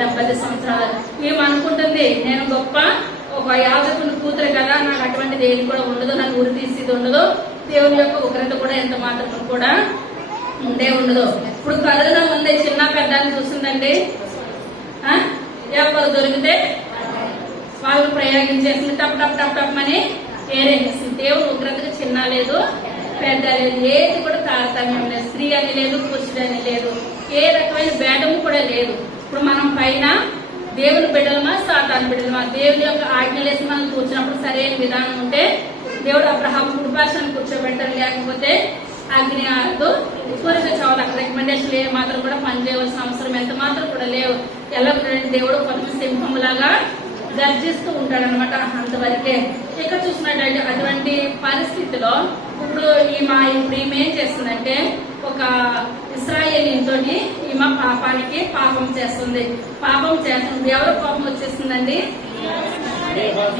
70 సంవత్సరాలు మేము అనుకుంటుంది నేను గొప్ప ఒక యాజకుని కూతురు కదా, నాకు అటువంటిది ఏది కూడా ఉండదు, నాకు ఉరి తీసేది ఉండదు, దేవుని యొక్క ఉగ్రత కూడా ఎంత మాత్రం కూడా ఉండదు. ఇప్పుడు కరోనా ఉంది, చిన్న పెద్ద అని చూస్తుందండి. ఎవరు దొరికితే వాళ్ళు ప్రయోగించేసింది, టప్ టప్ టప్ టప్ అని ఏరేసింది. దేవుని ఉగ్రతకు చిన్న లేదు పెద్ద లేదు, ఏది కూడా తారతమ్యం లేదు, స్త్రీ అని లేదు, పురుషుడు అని లేదు, ఏ రకమైన భేదము కూడా లేదు. ఇప్పుడు మనం పైన దేవుని బిడ్డలమా సాతాను బిడ్డలమా, దేవుని యొక్క ఆజ్ఞలేసి మనం కూర్చున్నప్పుడు సరైన విధానం ఉంటే దేవుడు అబ్రహాము కుటుంబాన్ని కూర్చోబెట్టారు, లేకపోతే అగ్ని ఆడుతూ పూరిక చావాలి. అక్కడ రికమెండేషన్ ఏ మాత్రం కూడా పనిచేయవలసిన అవసరం ఎంత మాత్రం కూడా లేవు. ఎలా దేవుడు కొంచెం సింహంలాగా గర్జిస్తూ ఉంటాడనమాట, అంతవరకే. ఇక్కడ చూసినట్టయితే అటువంటి పరిస్థితిలో ఇప్పుడు ఈమె ఏం చేస్తుందంటే ఒక ఇశ్రాయేలీతో ఈమె పాపం చేస్తుంది. ఎవరు కోపం వచ్చేస్తుందండి?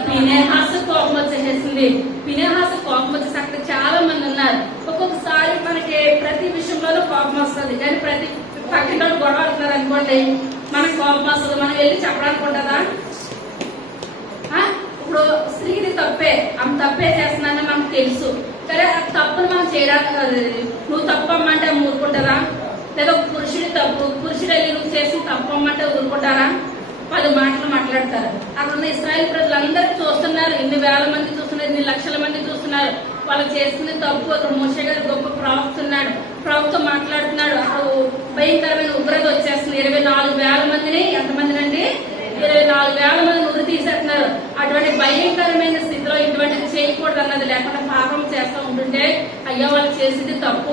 ఫినెహాసు కోపం వచ్చేసింది. ఫినెహాసు కోపం వచ్చేసి అక్కడ చాలా మంది ఉన్నారు. ఒక్కొక్కసారి మనకి ప్రతి విషయంలోనూ కోపం వస్తుంది, కానీ ప్రతి పక్కన గొడవ ఆడుతున్నారు అనుకోండి, మనకు కోపం వస్తుంది, మనం వెళ్ళి చెప్పడానికి ఉంటుందా? ఇప్పుడు స్త్రీది తప్పే, ఆమె తప్పే చేస్తున్నానని మనకు తెలుసు, కానీ ఆ తప్పును మనం చేయడానికి నువ్వు తప్పమ్మంటే ఊరుకుంటారా? లేదా పురుషుడి తప్పు, పురుషుడు వెళ్ళి నువ్వు చేసి తప్పమ్మంటే ఊరుకుంటారా? 10 మాటలు మాట్లాడతారు. అక్కడ ఉన్న ఇశ్రాయేలు ప్రజలందరూ చూస్తున్నారు, ఇన్ని వేల మంది చూస్తున్నారు, ఇన్ని లక్షల మంది చూస్తున్నారు, వాళ్ళు చేస్తుంది తప్పు. అక్కడ మోషే గారు గొప్ప ప్రవక్తున్నాడు, ప్రవక్త మాట్లాడుతున్నాడు, అక్కడ భయంకరమైన ఉగ్రత వచ్చేస్తుంది. 24,000 మందిని, ఎంతమందినండి? 24,000 మందిని ఉరి తీసేస్తున్నారు. అటువంటి భయంకరమైన స్థితిలో ఇటువంటిది చేయకూడదు అన్నది లేకుండా పాపం చేస్తూ ఉంటుంటే అయ్యో వాళ్ళు చేసేది తప్పు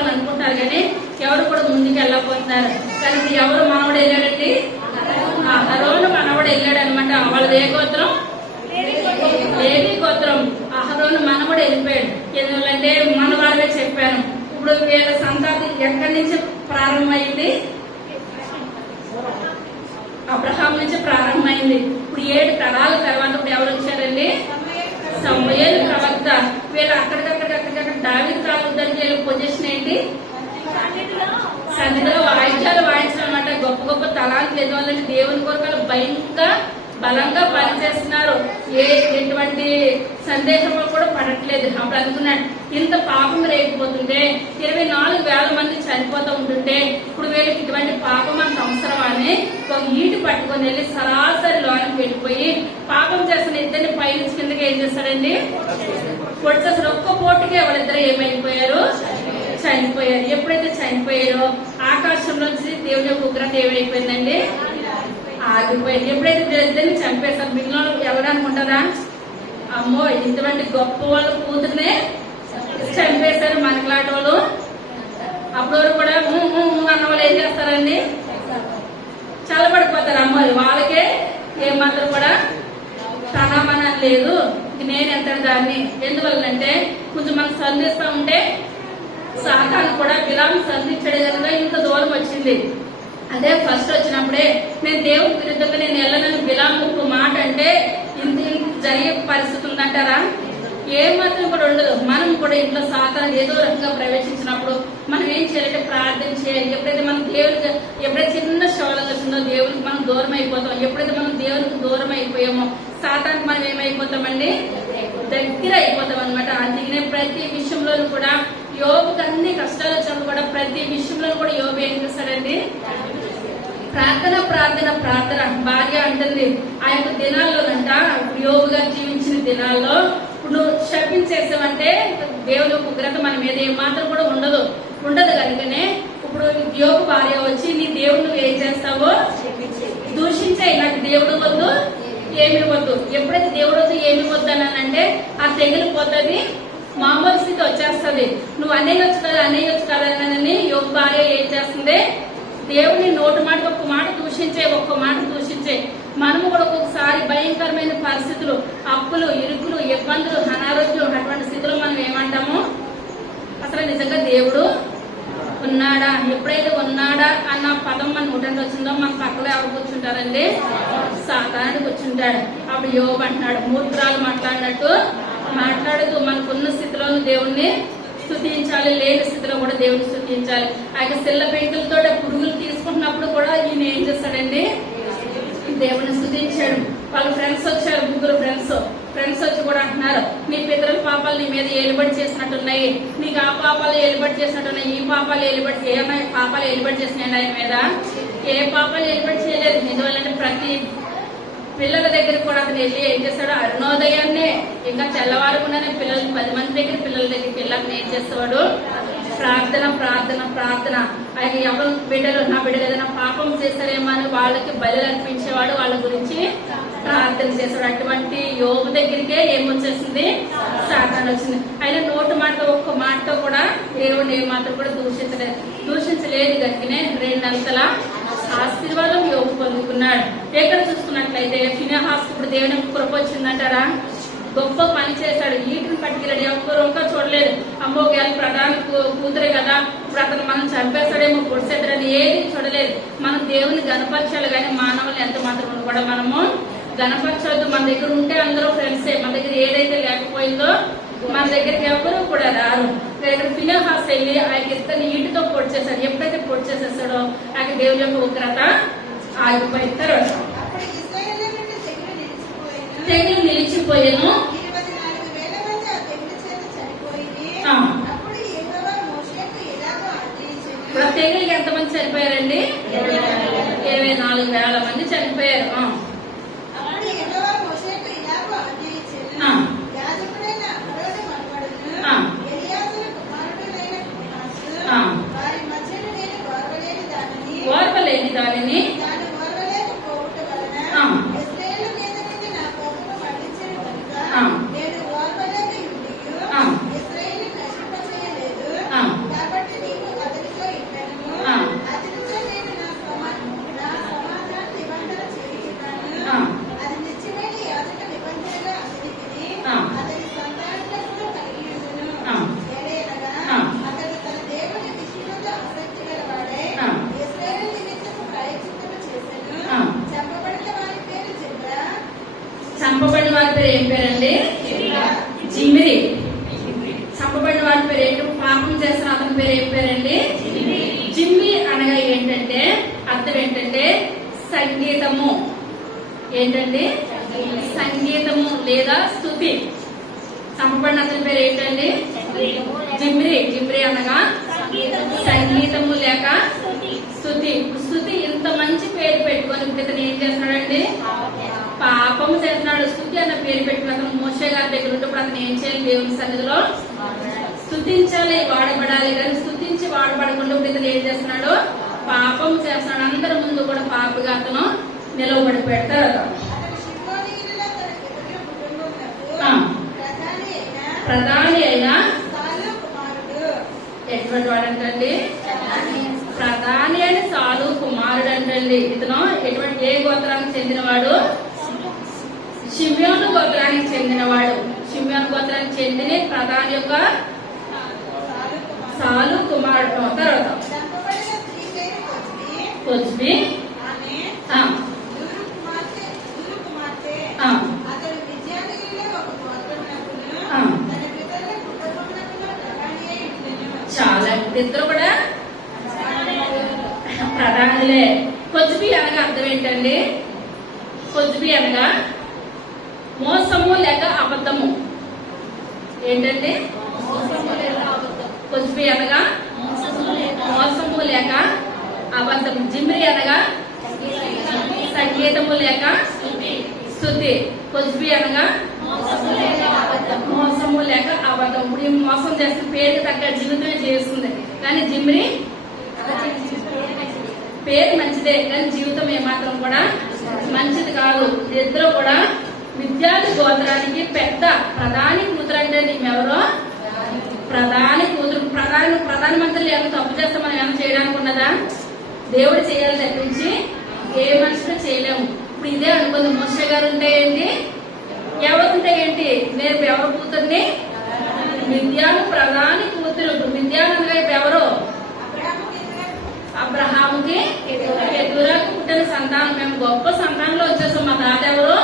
అని అనుకుంటారు, కానీ ఎవరు కూడా ముందుకు వెళ్ళకపోతున్నారు. కానీ ఎవరు మనవడు వెళ్ళాడండి? అహరోను మనవడు వెళ్ళాడు అనమాట. వాళ్ళది ఏ గోత్రం? లేవి గోత్రం. అహరోను మనవడు వెళ్ళిపోయాడు. ఎందుకంటే మన వాళ్ళే చెప్పాను. ఇప్పుడు వీళ్ళ సంతాతి ఎక్కడి నుంచి ప్రారంభమైంది? అబ్రహాం నుంచి ప్రారంభమైంది. ఇప్పుడు 7 తరాల తర్వాత ఇప్పుడు ఎవరు వచ్చారండి? సమూయేలు ప్రవక్త. వీళ్ళు అక్కడికక్కడ దావీదు కాలుద్దానికి వీళ్ళ పొజిషన్ ఏంటి? సన్నిధిలో వాయిద్యాలు వాయించడం అనమాట. గొప్ప తలాలు లేదు వాళ్ళని దేవుని కొరకు భయంగా బలంగా పనిచేస్తున్నారు. ఎటువంటి సందేహంలో కూడా పడట్లేదు. అప్పుడు అనుకున్నాడు, ఇంత పాపం రేగిపోతుంటే 24,000 మంది చనిపోతూ ఉంటుంటే ఇప్పుడు వీళ్ళకి ఇటువంటి పాపం అంత అవసరమా అని ఒక ఈటి పట్టుకొని వెళ్ళి సరాసరి లోనికి వెళ్ళిపోయి పాపం చేస్తున్న ఇద్దరిని పైనుంచి కిందకి ఏం చేస్తాడండి? పొడిచేసారు. ఒక్క పోటుకే వాళ్ళిద్దరు ఏమైపోయారు? చనిపోయారు. ఎప్పుడైతే చనిపోయారో ఆకాశంలోంచి దేవుని యొక్క ఉగ్రత ఏమైపోయిందండి? ఆగిపోయింది. ఎప్పుడైతే ఇద్దరిని చంపేస్తారు, మిగిలిన ఎవరు అనుకుంటారా? అమ్మో ఇటువంటి గొప్ప వాళ్ళ కూతురునే చంపేశారు మనకులాంటి వాళ్ళు. అప్పుడు కూడా అన్న వాళ్ళు ఏం చేస్తారండి? చల్లబడిపోతారు. అమ్మాయి వాళ్ళకే ఏమాత్రం కూడా తనమనం లేదు, నేను ఎంత దాన్ని. ఎందువల్లంటే కొంచెం మనం సంధిస్తూ ఉంటే సాతాను కూడా బిలాము సంధించడం కనుక ఇంత దూరం వచ్చింది. అదే ఫస్ట్ వచ్చినప్పుడే నేను దేవుడికి విరుద్ధంగా నేను వెళ్ళనని బిలాము మాట అంటే ఇంత జరిగే పరిస్థితి ఉందంటారా? ఏమాత్రం కూడా ఉండదు. మనం కూడా ఇంట్లో సాతాను ఏదో రకంగా ప్రవేశించినప్పుడు మనం ఏం చేయాలంటే ప్రార్థన చేయాలి. ఎప్పుడైతే మనం దేవుడికి ఎప్పుడైతే చిన్న శోధన వచ్చిందో దేవుడికి మనం దూరం అయిపోతాం. ఎప్పుడైతే మనం దేవుడికి దూరం అయిపోయామో సాతానికి మనం ఏమైపోతామండి? దగ్గర అయిపోతాం అనమాట. అందుకనే ప్రతి విషయంలోనూ కూడా యోబుకి అన్ని కష్టాలు వచ్చినప్పుడు కూడా ప్రతి విషయంలో కూడా యోబు ఏం చేస్తాడండి? ప్రార్థన. భార్య అంటుంది ఆ యొక్క దినాల్లోనంట, యోబుగా జీవించిన దినాల్లో ఇప్పుడు నువ్వు శపించేసావంటే దేవుని యొక్క ఉగ్రత మన మీద ఏమాత్రం కూడా ఉండదు కనుకనే ఇప్పుడు యోబు భార్య వచ్చి నీ దేవుడు నువ్వు ఏం చేస్తావో దూషించాయి, నాకు దేవుడు వద్దు ఏమి వద్దు. ఎప్పుడైతే దేవుడు వద్దు ఏమి వద్దు అని అంటే ఆ తెగులు పోతుంది, మామూలు స్థితి వచ్చేస్తుంది. నువ్వు అనేయొచ్చు కదా అని యోబు భార్య ఏం చేస్తుంది, దేవుని నోటి మాట ఒక్క మాట దూషించే మనము కూడా ఒక్కొక్కసారి భయంకరమైన పరిస్థితులు, అప్పులు, ఇరుకులు, ఇబ్బందులు, అనారోగ్యం, అటువంటి స్థితిలో మనం ఏమంటాము, అసలు నిజంగా దేవుడు ఉన్నాడా? ఎప్పుడైతే ఉన్నాడా అన్న పదం మన నోటంటే వచ్చిందో మన పక్కలో ఎవరు కూర్చుంటారండి? సాతానుడు కూర్చుంటాడు. అప్పుడు యోబు అంటున్నాడు, మూర్ఖురాలు మాట్లాడుతూ మనకున్న స్థితిలోనూ దేవుణ్ణి స్తుతించాలి, లేని స్థితిలో కూడా దేవుని స్తుతించాలి. ఆ యొక్క సిల్ల పెంకులతో పురుగులు తీసుకుంటున్నప్పుడు కూడా ఈయన ఏం చేస్తాడండి, దేవుని స్తుతించాడు. వాళ్ళ ఫ్రెండ్స్ వచ్చారు, 3 ఫ్రెండ్స్ వచ్చి కూడా అంటున్నారు, నీ పితరుల పాపాలు నీ మీద ఏలుబడి చేసినట్టున్నాయి, నీకు ఆ పాపాలు ఏలుబడి చేసినట్టున్నాయి, ఈ పాపాలు ఏమైనా పాపాలు ఏలుబడి చేసినాయండి ఆయన మీద? ఏ పాపాలు ఏలుబడి చేయలేదు. ఎందువల్లంటే ప్రతి పిల్లల దగ్గర కూడా అతను వెళ్ళి ఏం చేస్తాడు, అరుణోదయాన్నే ఇంకా తెల్లవారుకుండానే పిల్లలు 10 మంది దగ్గర పిల్లల దగ్గరికి వెళ్ళాక ఏం చేసేవాడు, ప్రార్థన. ఆయన ఎవరు బిడ్డలు, నా బిడ్డలు ఏదైనా పాపం చేస్తారేమో అని వాళ్ళకి బలి అర్పించేవాడు, వాళ్ళ గురించి ప్రార్థన చేశాడు. అటువంటి యోబు దగ్గరికే ఏమొచ్చేసింది, సాతాను వచ్చింది. ఆయన నోటు మాట ఒక్క మాటతో కూడా దేవుడిని ఏమాత్రం కూడా దూషించలేదు. గట్టినే 2 అంతల ఆశీర్వాదం యోబు పొందుకున్నాడు. ఎక్కడ చూసుకున్నట్లయితే ఫినెహాస్ ఇప్పుడు దేవుని కృప వచ్చిందంటారా? గొప్ప పని చేశాడు, ఈటును పట్టుకెళ్ళాడు. ఎవరు ఇంకా చూడలేదు, అమ్మో గాలి ప్రధాన కూతురే కదా, ఇప్పుడు అతను మనం చంపేస్తాడేమో, పొడిసేస్తాడని ఏది చూడలేదు. మనం దేవుని గణపరచాలి, కానీ మానవులు ఎంత మాత్రం కూడా మనము గణపరచవద్దు. మన దగ్గర ఉంటే అందరూ ఫ్రెండ్సే, మన దగ్గర ఏదైతే లేకపోయిందో మన దగ్గరికి ఎవరు కూడా రారు. ఫినెహాస్ వెళ్ళి ఆయన ఇద్దరిని ఈటుతో పొడి చేశాడు. ఎప్పుడైతే పొడి చేసేస్తాడో ఆయన దేవుని యొక్క ఉగ్రత ఆగిపోయిస్తారు, తెగులు నిలిచిపోయాను. ఇప్పుడు తెగులకి ఎంతమంది చనిపోయారండి? 24,000 మంది చనిపోయారు. ఓర్వలేని దానిని చంపబడిన వారి పేరు ఏం పేరండి? జిమ్రి. చంపబడిన వారి పేరు ఏంటి? పాపం చేసిన అతని పేరు ఏం పేరండి? జిమ్రి. అనగా ఏంటంటే అర్థం ఏంటంటే సంగీతము. ఏంటండి? సంగీతము లేదా స్తుతి. చంపబడిన అతని పేరు ఏంటండి? జిమ్రి అనగా సంగీతము లేక స్తుతి. స్తుతి ఇంత మంచి పేరు పెట్టుకొని ఇతను ఏం చేస్తున్నాడండి? పాపం చేస్తున్నాడు. స్తుతి అన్న పేరు పెట్టుకుని అతను మోషే గారి దగ్గర ఉన్నప్పుడు అతను ఏం చేయాలి? దేవుని సన్నిధిలో స్తుతించాలి, వాడబడాలి. కానీ స్తుతించి వాడబడకుండా ఇతను ఏం చేస్తున్నాడు? పాపం చేస్తున్నాడు. అందరి ముందు కూడా పాపగా అతను నిలవబడి పెడతాడు. ప్రధాని అయినా ఎటువంటి వాడంటండి? ప్రధాని అని సాలు కుమారుడు అంటండి. ఇతను ఎటువంటి ఏ గోత్రానికి చెందినవాడు? షిమ్యోను గోత్రానికి చెందినవాడు. షిమ్యోను గోత్రానికి చెందిన ప్రధాని యొక్క సాలు కుమారుడు. తర్వాత కొజ్బి, చాలా ఇద్దరు కూడా ప్రధానులే. కొజ్బి అనగా అర్థం ఏంటండి? కొజ్బి అనగా మోసము లేక అబద్ధము. ఏంటండి? కొజ్బి అనగా మోసము లేక అబద్ధము. జిమ్రి అనగా సంగీతము లేక స్తుతి. కొజ్బి అనగా మోసము లేక అబద్ధం. ఇప్పుడు ఈ మోసం చేస్తున్న పేరు తగ్గ జీవితమే చేస్తుంది, కానీ జిమ్రి పేరు మంచిదే కానీ జీవితం ఏమాత్రం కూడా మంచిది కాదు. ఇద్దరు కూడా విద్యార్థి గోత్రానికి పెద్ద ప్రధాని కూతురు అంటే నీమెవరో ప్రధాని కూతురు. ప్రధానమంత్రులు ఏమైనా తప్పు చేస్తే మనం ఏమైనా చేయడానికి ఉన్నదా? దేవుడు చేయాలి తప్పించి ఏ మనుషులు చేయలేము. ఇప్పుడు ఇదే అనుకుంది, మోషే గారు ఉంటే ఏంటి, ఎవరుంటే ఏంటి, నేను ఎవరు కూతుర్ని, మిద్యాను ప్రధాని కూతురు. మిద్యాను అనగా ఎవరు, అబ్రహాముకి కెతూరాకు పుట్టిన సంతానం. మేము గొప్ప సంతానంలో వచ్చేసాం. మా తాత ఎవరు,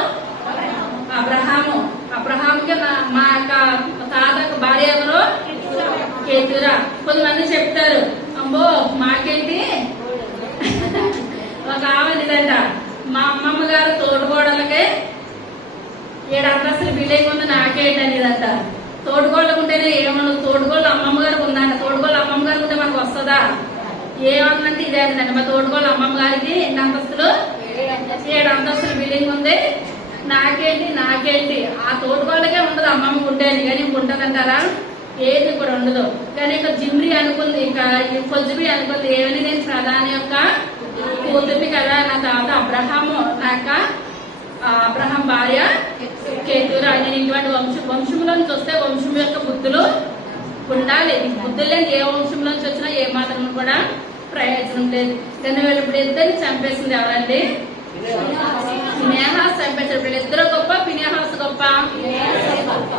అబ్రహాము. అబ్రహాముకి మా యొక్క తాతకు భార్య ఎవరు, కెతూరా. కొంతమంది చెప్తారు, అమ్మో మాకేంటి ఒక ఆమెదంట, మా అమ్మమ్మ గారు తోడుకోడలకే 7 అంతస్తుల బిల్డింగ్ ఉంది, నాకేంటని ఇదంట. తోడుకోళ్ళకు ఉంటేనే ఏమన్నా, తోడుకోళ్ళు అమ్మమ్మ గారికి ఉందంట. తోడుకోళ్ళు అమ్మమ్మ గారికి ఉంటే మనకు వస్తుందా? ఏమన్నంటే ఇదే అందండి, మా తోడుకోళ్ళు అమ్మమ్మ గారికి 8 అంతస్తులు 7 అంతస్తుల బిల్డింగ్ ఉంది, నాకేంటి. ఆ తోడుకోళ్ళకే ఉండదు అమ్మమ్మ ఉండేది, కానీ ఉంటదంటారా? ఏది కూడా ఉండదు. కానీ ఇక జిమ్రీ అనుకుంది, ఇంకా కొజ్జుబి అనుకుంది, ఏమని నేను ప్రధాని యొక్క కూతుర్ని కదా, నా తాత అబ్రహాము, నా యొక్క అబ్రహాం భార్య కెతూరా. నేను ఇటువంటి వంశంలోంచి వస్తే వంశం యొక్క బుద్ధులు ఉండాలి. బుద్ధులు లేని ఏ వంశంలోంచి వచ్చినా ఏ మాత్రం కూడా ప్రయోజనం లేదు. కానీ వీళ్ళు ఇప్పుడు ఇద్దరిని చంపేసింది ఎవరండి? ఫినెహాస్ చంపేశారు. వీళ్ళిద్దరు గొప్ప, ఫినెహాస్ గొప్ప?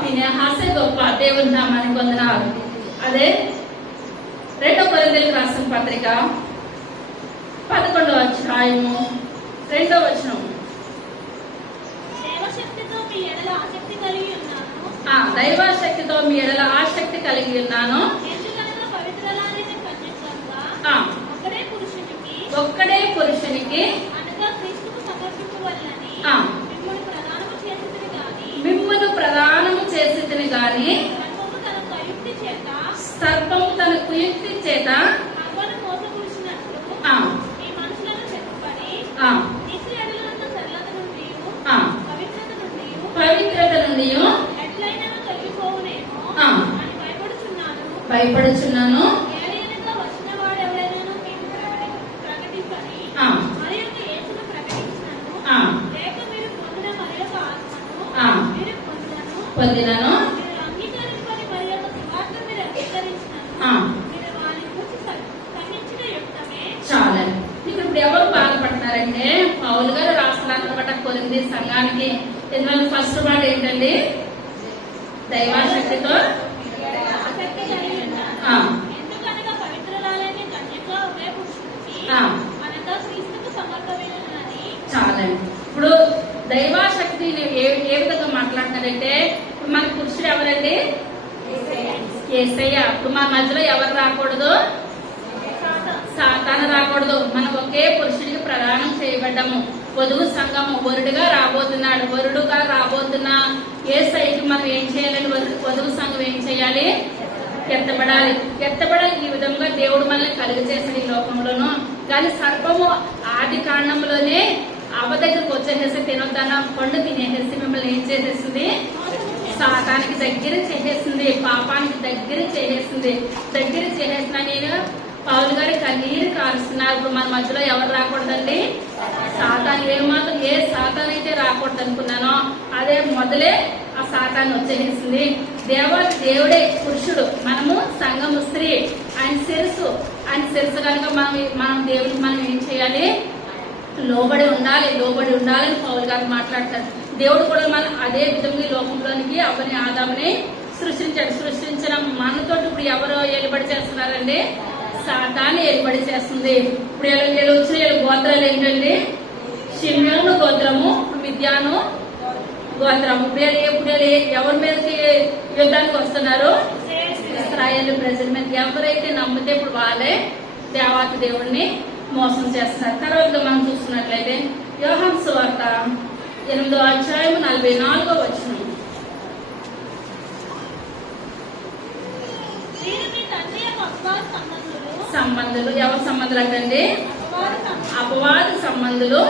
ఫినెహాసే గొప్ప. దేవుని నామానికి వందనాలు. అదే 2 కొరింథీయులకు రాసిన పత్రిక 11వ అధ్యాయము 2వ వచనం. దైవశక్తితో మీ ఎడల ఆసక్తి కలిగి ఉన్నాను. ఒక్కడే పురుషునికి మిమ్మును ప్రదానము చేసితిని గాని సర్పము తన కుయుక్తి చేత పవిత్రత నుండి భయపడుచున్నాను. పొందినను. చాలండి. ఇప్పుడు ఎవరు బాధపడుతున్నారంటే పౌలు గారు రాస్తున్నారన్నమాట కొరింథీ సంఘానికి. ఎందుకంటే ఫస్ట్ మాట ఏంటండి, దైవాశక్తితో చాలండి. ఇప్పుడు దైవాశక్తి ఏ విధంగా మాట్లాడుతున్నారంటే, మన పురుషుడు ఎవరండి? యేసయ్య. ఇప్పుడు మన మధ్యలో ఎవరు రాకూడదు? సాతాను రాకూడదు. మనం ఒకే పురుషుడికి ప్రదానం చేయబడ్డాము. వధువు సంఘము వరుడుగా రాబోతున్నాడు. వరుడుగా రాబోతున్న యేసయ్యకి మనం ఏం చేయాలని, వధువు సంఘం ఏం చేయాలి? ఎత్తబడాలి. ఈ విధంగా దేవుడు మనల్ని కలుగు చేసిన ఈ లోకంలోను. కానీ సర్పము ఆది కాండంలోనే అవ దగ్గరకు వచ్చేసేసి తినొద్దన్న పండు తినేసేసి మిమ్మల్ని ఏం చేసేసింది? సాతానికి దగ్గర చేసేసింది, పాపానికి దగ్గర చేసేసిన నేను పౌలు గారి కన్నీరు కారుస్తున్నారు. ఇప్పుడు మన మధ్యలో ఎవరు రాకూడదండి? సాతాను. ఏ సాతాను అయితే రాకూడదు అనుకున్నానో అదే మొదలే ఆ సాతాను వచ్చేసింది. దేవుడే పురుషుడు, మనము సంఘము స్త్రీ. ఆయన శిరస్సు కనుక మనం దేవుడికి మనం ఏం చేయాలి? లోబడి ఉండాలని పౌలు గారు మాట్లాడతారు. దేవుడు కూడా మనం అదే విధంగా లోకంలోనికి అవ్వని ఆదాముని సృష్టించిన మనతో ఇప్పుడు ఎవరు ఏలుబడి చేస్తున్నారండి? సాతాను ఏలుబడి చేస్తుంది. ఇప్పుడు వచ్చిన గోత్రాలు ఏంటండి? షిమ్యోను గోత్రము, మిద్యాను గోత్రము. ఇప్పుడు ఎవరి మీదకి యుద్ధానికి వస్తున్నారు? ఇశ్రాయేలు ప్రజల మీద. ఎవరైతే నమ్మితే ఇప్పుడు వాళ్ళే దేవాతి దేవుడిని మోసం చేస్తున్నారు. తర్వాత మనం చూస్తున్నట్లయితే యోహాను సువార్త 8వ అధ్యాయం 44వ వచనం. సంబంధులు ఎవరి సంబంధులు అంటండి? అపవాద సంబంధులు.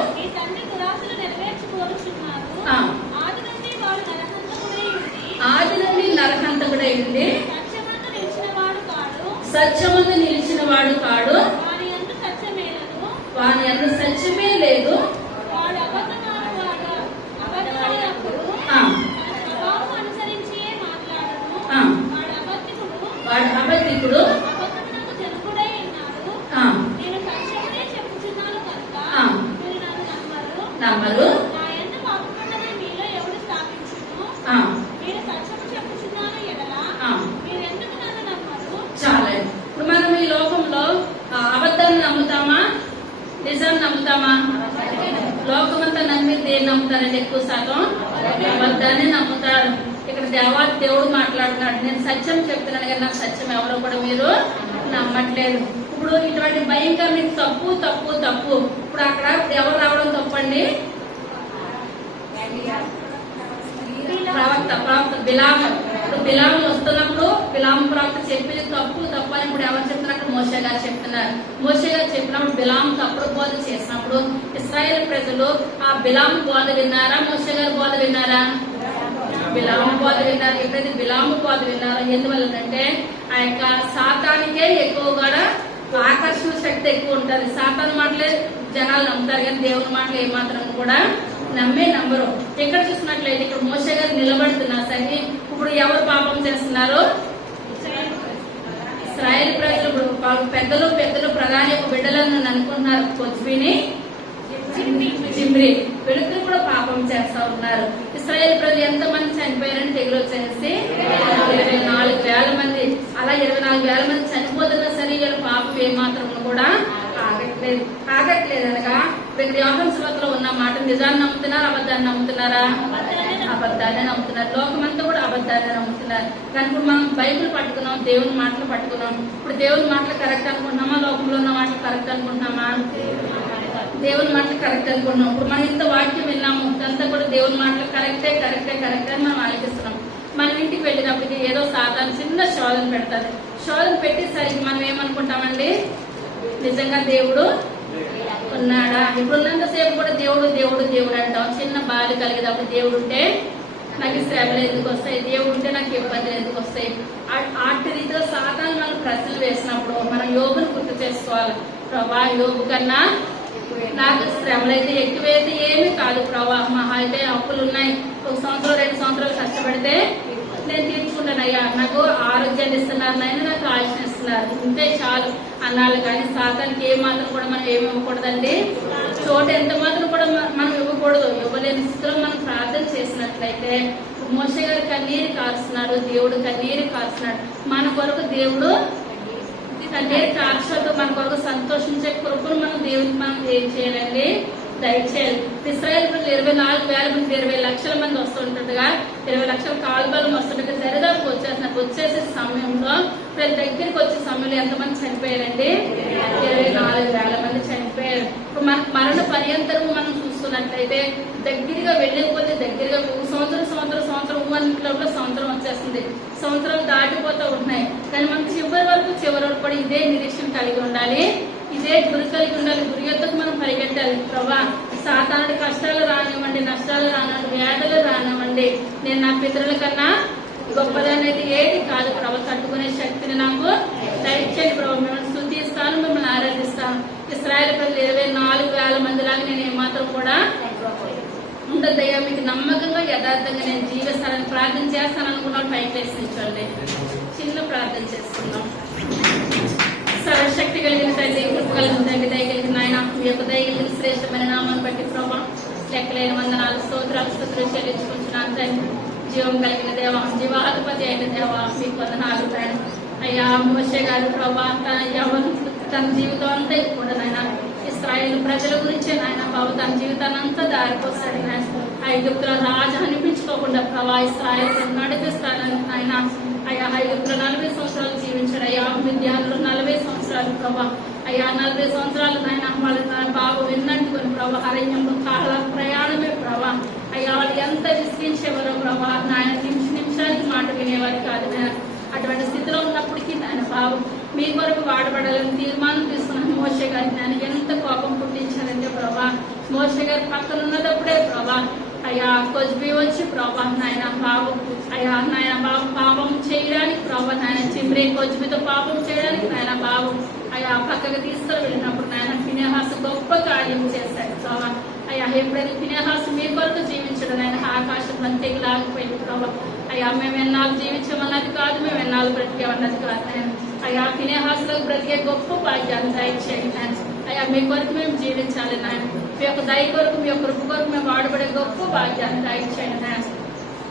ఆది నుండి నరహంతకుడై ఉండి సత్యమందు నిలిచిన వాడు కాడు, వాని యందు సత్యమే లేదు, చాలా. ఇప్పుడు మనం ఈ లోకంలో అబద్ధాన్ని నమ్ముతామా, నిజాన్ని నమ్ముతామా? లోకమంతా నమ్మి దేన్ని నమ్ముతారండి? ఎక్కువ శాతం అబద్ధాన్ని నమ్ముతారు. ఇక్కడ దేవుడు మాట్లాడుతున్నాడు, నేను సత్యం చెప్తున్నాను కానీ నాకు సత్యం ఎవరో కూడా మీరు నమ్మట్లేదు. ఇప్పుడు ఇటువంటి భయంకరమైన తప్పు తప్పు తప్పు. ఇప్పుడు అక్కడ ఎవరు రావడం తప్పండి? ప్రవక్త బిలాము. ఇప్పుడు బిలాము వస్తున్నప్పుడు బిలాము ప్రవక్త చెప్పింది తప్పు తప్పు అని ఇప్పుడు ఎవరు చెప్తున్నారు? అక్కడ మోషే గారు చెప్తున్నారు. మోషే గారు చెప్పినప్పుడు బిలాము తప్పుడు బోధ చేసినప్పుడు ఇశ్రాయేల్ ప్రజలు ఆ బిలాము బోధ విన్నారా, మోషే గారు బోధ విన్నారా? బిలాము బోధ విన్నారు. ఎప్పుడైతే బిలాము బోధ విన్నారో, ఎందువల్లంటే ఆ యొక్క సాతానికే ఎక్కువ కూడా ఆకర్షణ శక్తి ఎక్కువ ఉంటుంది. సాతాను మాటలే జనాలు నమ్ముతారు కానీ దేవుని మాటలు ఏమాత్రం కూడా నమ్మరు. ఇక్కడ చూసినట్లయితే ఇక్కడ మోషే గారు నిలబడుతున్నారు. సరే, ఇప్పుడు ఎవరు పాపం చేస్తున్నారు? ఇశ్రాయేల్ ప్రజలు. ఇప్పుడు పెద్దలు ప్రధాని యొక్క బిడ్డలను అనుకుంటున్నారు. కొజ్బిని, జిమ్రీ వీళ్ళిద్దరు కూడా పాపం చేస్తా ఉన్నారు. ఇశ్రాయేల్ ప్రజలు ఎంతమంది చనిపోయారని తెగులు వచ్చేసి 24,000 మంది. అలా 24,000 మంది చనిపోతున్నా సరే వీళ్ళ పాపం ఏమాత్రం కూడా ఆగట్లేదు అనగా ఇక్కడ యోహాను సువార్తలో ఉన్న మాట నిజాన్ని నమ్ముతున్నారు, అబద్ధాన్ని నమ్ముతున్నారా? అబద్ధాన్ని నమ్ముతున్నారు. లోకమంతా కూడా అబద్ధాన్ని నమ్ముతున్నారు. కానీ ఇప్పుడు మనం బైబిల్ పట్టుకున్నాం, దేవుని మాటలు పట్టుకున్నాం. ఇప్పుడు దేవుని మాటలు కరెక్ట్ అనుకుంటున్నామా, లోకంలో ఉన్న మాటలు కరెక్ట్ అనుకుంటున్నామా? దేవుని మాటలు కరెక్ట్ అనుకుంటున్నాం. ఇప్పుడు మనం ఇంత వాక్యం విన్నాము, అంతా కూడా దేవుని మాటలు కరెక్టే అని మనం ఆలోచిస్తున్నాం. మనం ఇంటికి వెళ్ళినప్పటికీ ఏదో సాతాను చిన్న శోధన పెడతారు. శోధన పెట్టేసరికి మనం ఏమనుకుంటామండి? నిజంగా దేవుడు ఉన్నాడా? ఇప్పుడు ఉన్నంతసేపు కూడా దేవుడు దేవుడు దేవుడు అంటాం. చిన్న బాధ కలిగేటప్పుడు దేవుడు ఉంటే నాకు శ్రమలు ఎందుకు వస్తాయి, దేవుడు ఉంటే నాకు ఇబ్బందులు ఎందుకు వస్తాయి? ఆటి రీతిలో సాతాను మనం ప్రశ్నలు వేసినప్పుడు మనం యోగును గుర్తు చేసుకోవాలి. ప్రభా, యోగు కన్నా నాకు శ్రమలు అయితే ఎక్కువైతే ఏమీ కాదు ప్రభా. మహా అయితే అప్పులు ఉన్నాయి, 1 సంవత్సరం 2 సంవత్సరాలు కష్టపడితే నేను తీర్చుకుంటానయ్యా. నాకు ఆరోగ్యాన్ని ఇస్తున్నారు నాయన, నాకు ఆయుష్ని ఇస్తున్నారు, ఇంతే చాలు అన్నాళ్ళు. కానీ సాతానికి ఏ మాత్రం కూడా మనం ఏమి ఇవ్వకూడదండి. చోట ఎంత మాత్రం కూడా మనం ఇవ్వకూడదు. ఇవ్వలేని స్థితిలో మనం ప్రార్థన చేసినట్లయితే మోషే గారు కన్నీరు కారుస్తున్నాడు, దేవుడు కన్నీరు కారుస్తున్నాడు. మన కొరకు దేవుడు కన్నీరు కార్చొద్దు. మన కొరకు సంతోషించే కొరకు మనం దేవుడికి మనం ఏం చేయాలండి? దయచేయాలి. ఇశ్రాయేల్ ప్రజలు 24,000 మంది 20 లక్షల మంది వస్తుంటగా 20 లక్షల కాలుబలం వస్తుంటే దరిదాపు వచ్చేసే సమయంలో వీళ్ళ దగ్గరికి వచ్చే సమయంలో ఎంతమంది చనిపోయారండి? 24,000 మంది చనిపోయారు. ఇప్పుడు మన మరణ పర్యంతరం మనం చూసుకున్నట్లయితే దగ్గరగా వెళ్ళకపోతే దగ్గరగా సంవత్సరం సంవత్సరం వచ్చేస్తుంది. సంవత్సరాలు దాటిపోతూ ఉంటున్నాయి. కానీ మనం చివరి వరకు కూడా ఇదే నిరీక్షణ కలిగి ఉండాలి, ఇదే గురి కలిగి ఉండాలి. గురి యొద్దకు మనం పరిగెట్టాలి. ప్రభా, సాతానుడి కష్టాలు రానివ్వండి, నష్టాలు రానివ్వండి, వ్యాధులు రానివ్వండి, నేను నా పితరుల కన్నా గొప్పదనేది ఏది కాదు ప్రభా. తట్టుకునే శక్తిని నాకు దయచేయండి ప్రభా. మిమ్మల్ని స్తుతిస్తాను, మిమ్మల్ని ఆరాధిస్తాను. ఇశ్రాయేల్ ప్రజలు 24,000 మంది లాగా నేను ఏమాత్రం కూడా ఉండదయ్యా. మీకు నమ్మకంగా యథార్థంగా నేను జీవిస్తానని ప్రార్థన చేస్తాను అనుకున్నాను. పైకి వేసించండి. చిన్న ప్రార్థన చేస్తున్నాం. సర్వశక్తి కలిగిన తండ్రి, కృప కలిగిన తండ్రి, దయగలిగిన ఆయన, మీ యొక్క దయగలిగిన శ్రేష్టమైన నామాన్ని బట్టి ప్రభా లెక్కలేని వందనాలు స్తోత్రాలు చెల్లించుకుంటున్నాను తండ్రి. జీవం కలిగిన దేవ, జీవాధిపతి అయిన దేవ, మీకు వందనాలు తండ్రి. అయ్యా, మోషే గారు ప్రభా తన జీవితం అంతా కూడా నాయన ఇశ్రాయేలు ప్రజల గురించే నాయన బాబు తన జీవితాన్ని అంతా దారిపోస్తాడు. ఐగుప్తుల రాజు అనిపించుకోకుండా ప్రభా ఇశ్రాయేలు నడిపిస్తానని ఆయన. అయ్యా, ఐగుప్తులు 40 సంవత్సరాలు జీవించాడు. అయ్యా, విద్యార్థులు 40 సంవత్సరాలు ప్రభా. అయ్యా, 40 సంవత్సరాలు నాయన వాళ్ళ బాబు విన్నట్టుకుని ప్రభా అరణ్యంలో కాళ్ళ ప్రయాణమే ప్రభా. అయ్యా, వాళ్ళు ఎంత విసిగించేవారో ప్రభా. నాయన నిమిషానికి మాట వినేవారు కాదు. అటువంటి స్థితిలో ఉన్నప్పటికీ నాయన బాబు మీ కొరకు వాడబడాలని తీర్మానం తీసుకున్నాను. మోషే గారికి నాయన ఎంత కోపం పుట్టించారంటే ప్రభా, మోషే గారి పక్కన ఉన్నదప్పుడే ప్రభా అయ్యా కొజ్బి వచ్చి ప్రభా నాయన బాబు అయ్యా నాయన బాబు పాపం చేయడానికి ప్రభా నాయన జిమ్రీ కొజ్బితో పాపం చేయడానికి నాయన బాబు అయ్యా పక్కకు తీసుకొని వెళ్ళినప్పుడు నాయన ఫినెహాసు గొప్ప కార్యం చేశాడు ప్రభా. అయ్యా, ఎప్పుడైతే ఫినెహాసు మీ కొరకు జీవించడం ఆయన ఆకాశం అంతేకి లాగిపోయింది ప్రభా. అయ్యా, మేము ఎన్నాళ్ళు జీవించమన్నది కాదు, మేము ఎన్నాళ్ళు బ్రతికేమన్నది కాదు నాయన. అయ్యా, ఫినెహాసులకు బ్రతికే గొప్ప భాగ్యాన్ని దయచేయండి నాయన. అయ్యా, మీ కొరకు మేము జీవించాలి నాయన. మీ యొక్క దయ కొరకు, మీ యొక్క కృప కొరకు మేము వాడబడే గొప్ప భాగ్యాన్ని దయచేయండి నాయన.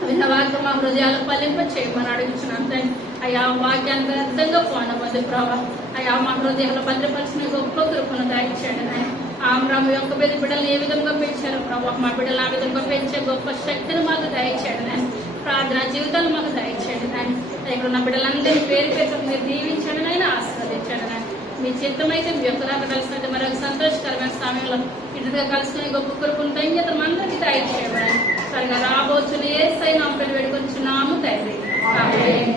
విన్న వాక్యం మా హృదయాలు ఫలింప చేయమని అడుగుచున్నాను తండ్రి. అయ్యా వాక్యానికి అర్థంగా పోనబోదు ప్రభావ. అయ్యా మా హృదయాలు భద్రపరిచిన గొప్ప కృపను దయచేయండి నాయన. ఆమ్రాము యొక్క బిడ్డలను ఏ విధంగా పెంచారు ప్రభావ, మా బిడ్డలు ఆ విధంగా పెంచే గొప్ప శక్తిని మాకు దయచేయండి నాయన. ప్రార్థన జీవితాలు మాకు దయచేయండి నాయన. ఇక్కడ ఉన్న బిడ్డలందరినీ పేరు పేరు మీరు దీవించండి నాయన, ఆశీర్వదించండి నాయన. మీ చిత్తమైతే మీ యొక్క దాకా కలిసినట్టు మరొక సంతోషకరమైన సమయంలో ఇటుగా కలుసుకుని గొప్ప కృపను ధన్యత అందరికీ దయచేయండి. సరిగా రాబోచుని యేసయ్య నామమున వేడుకొంచున్నాము తండ్రి. ఆమేన్.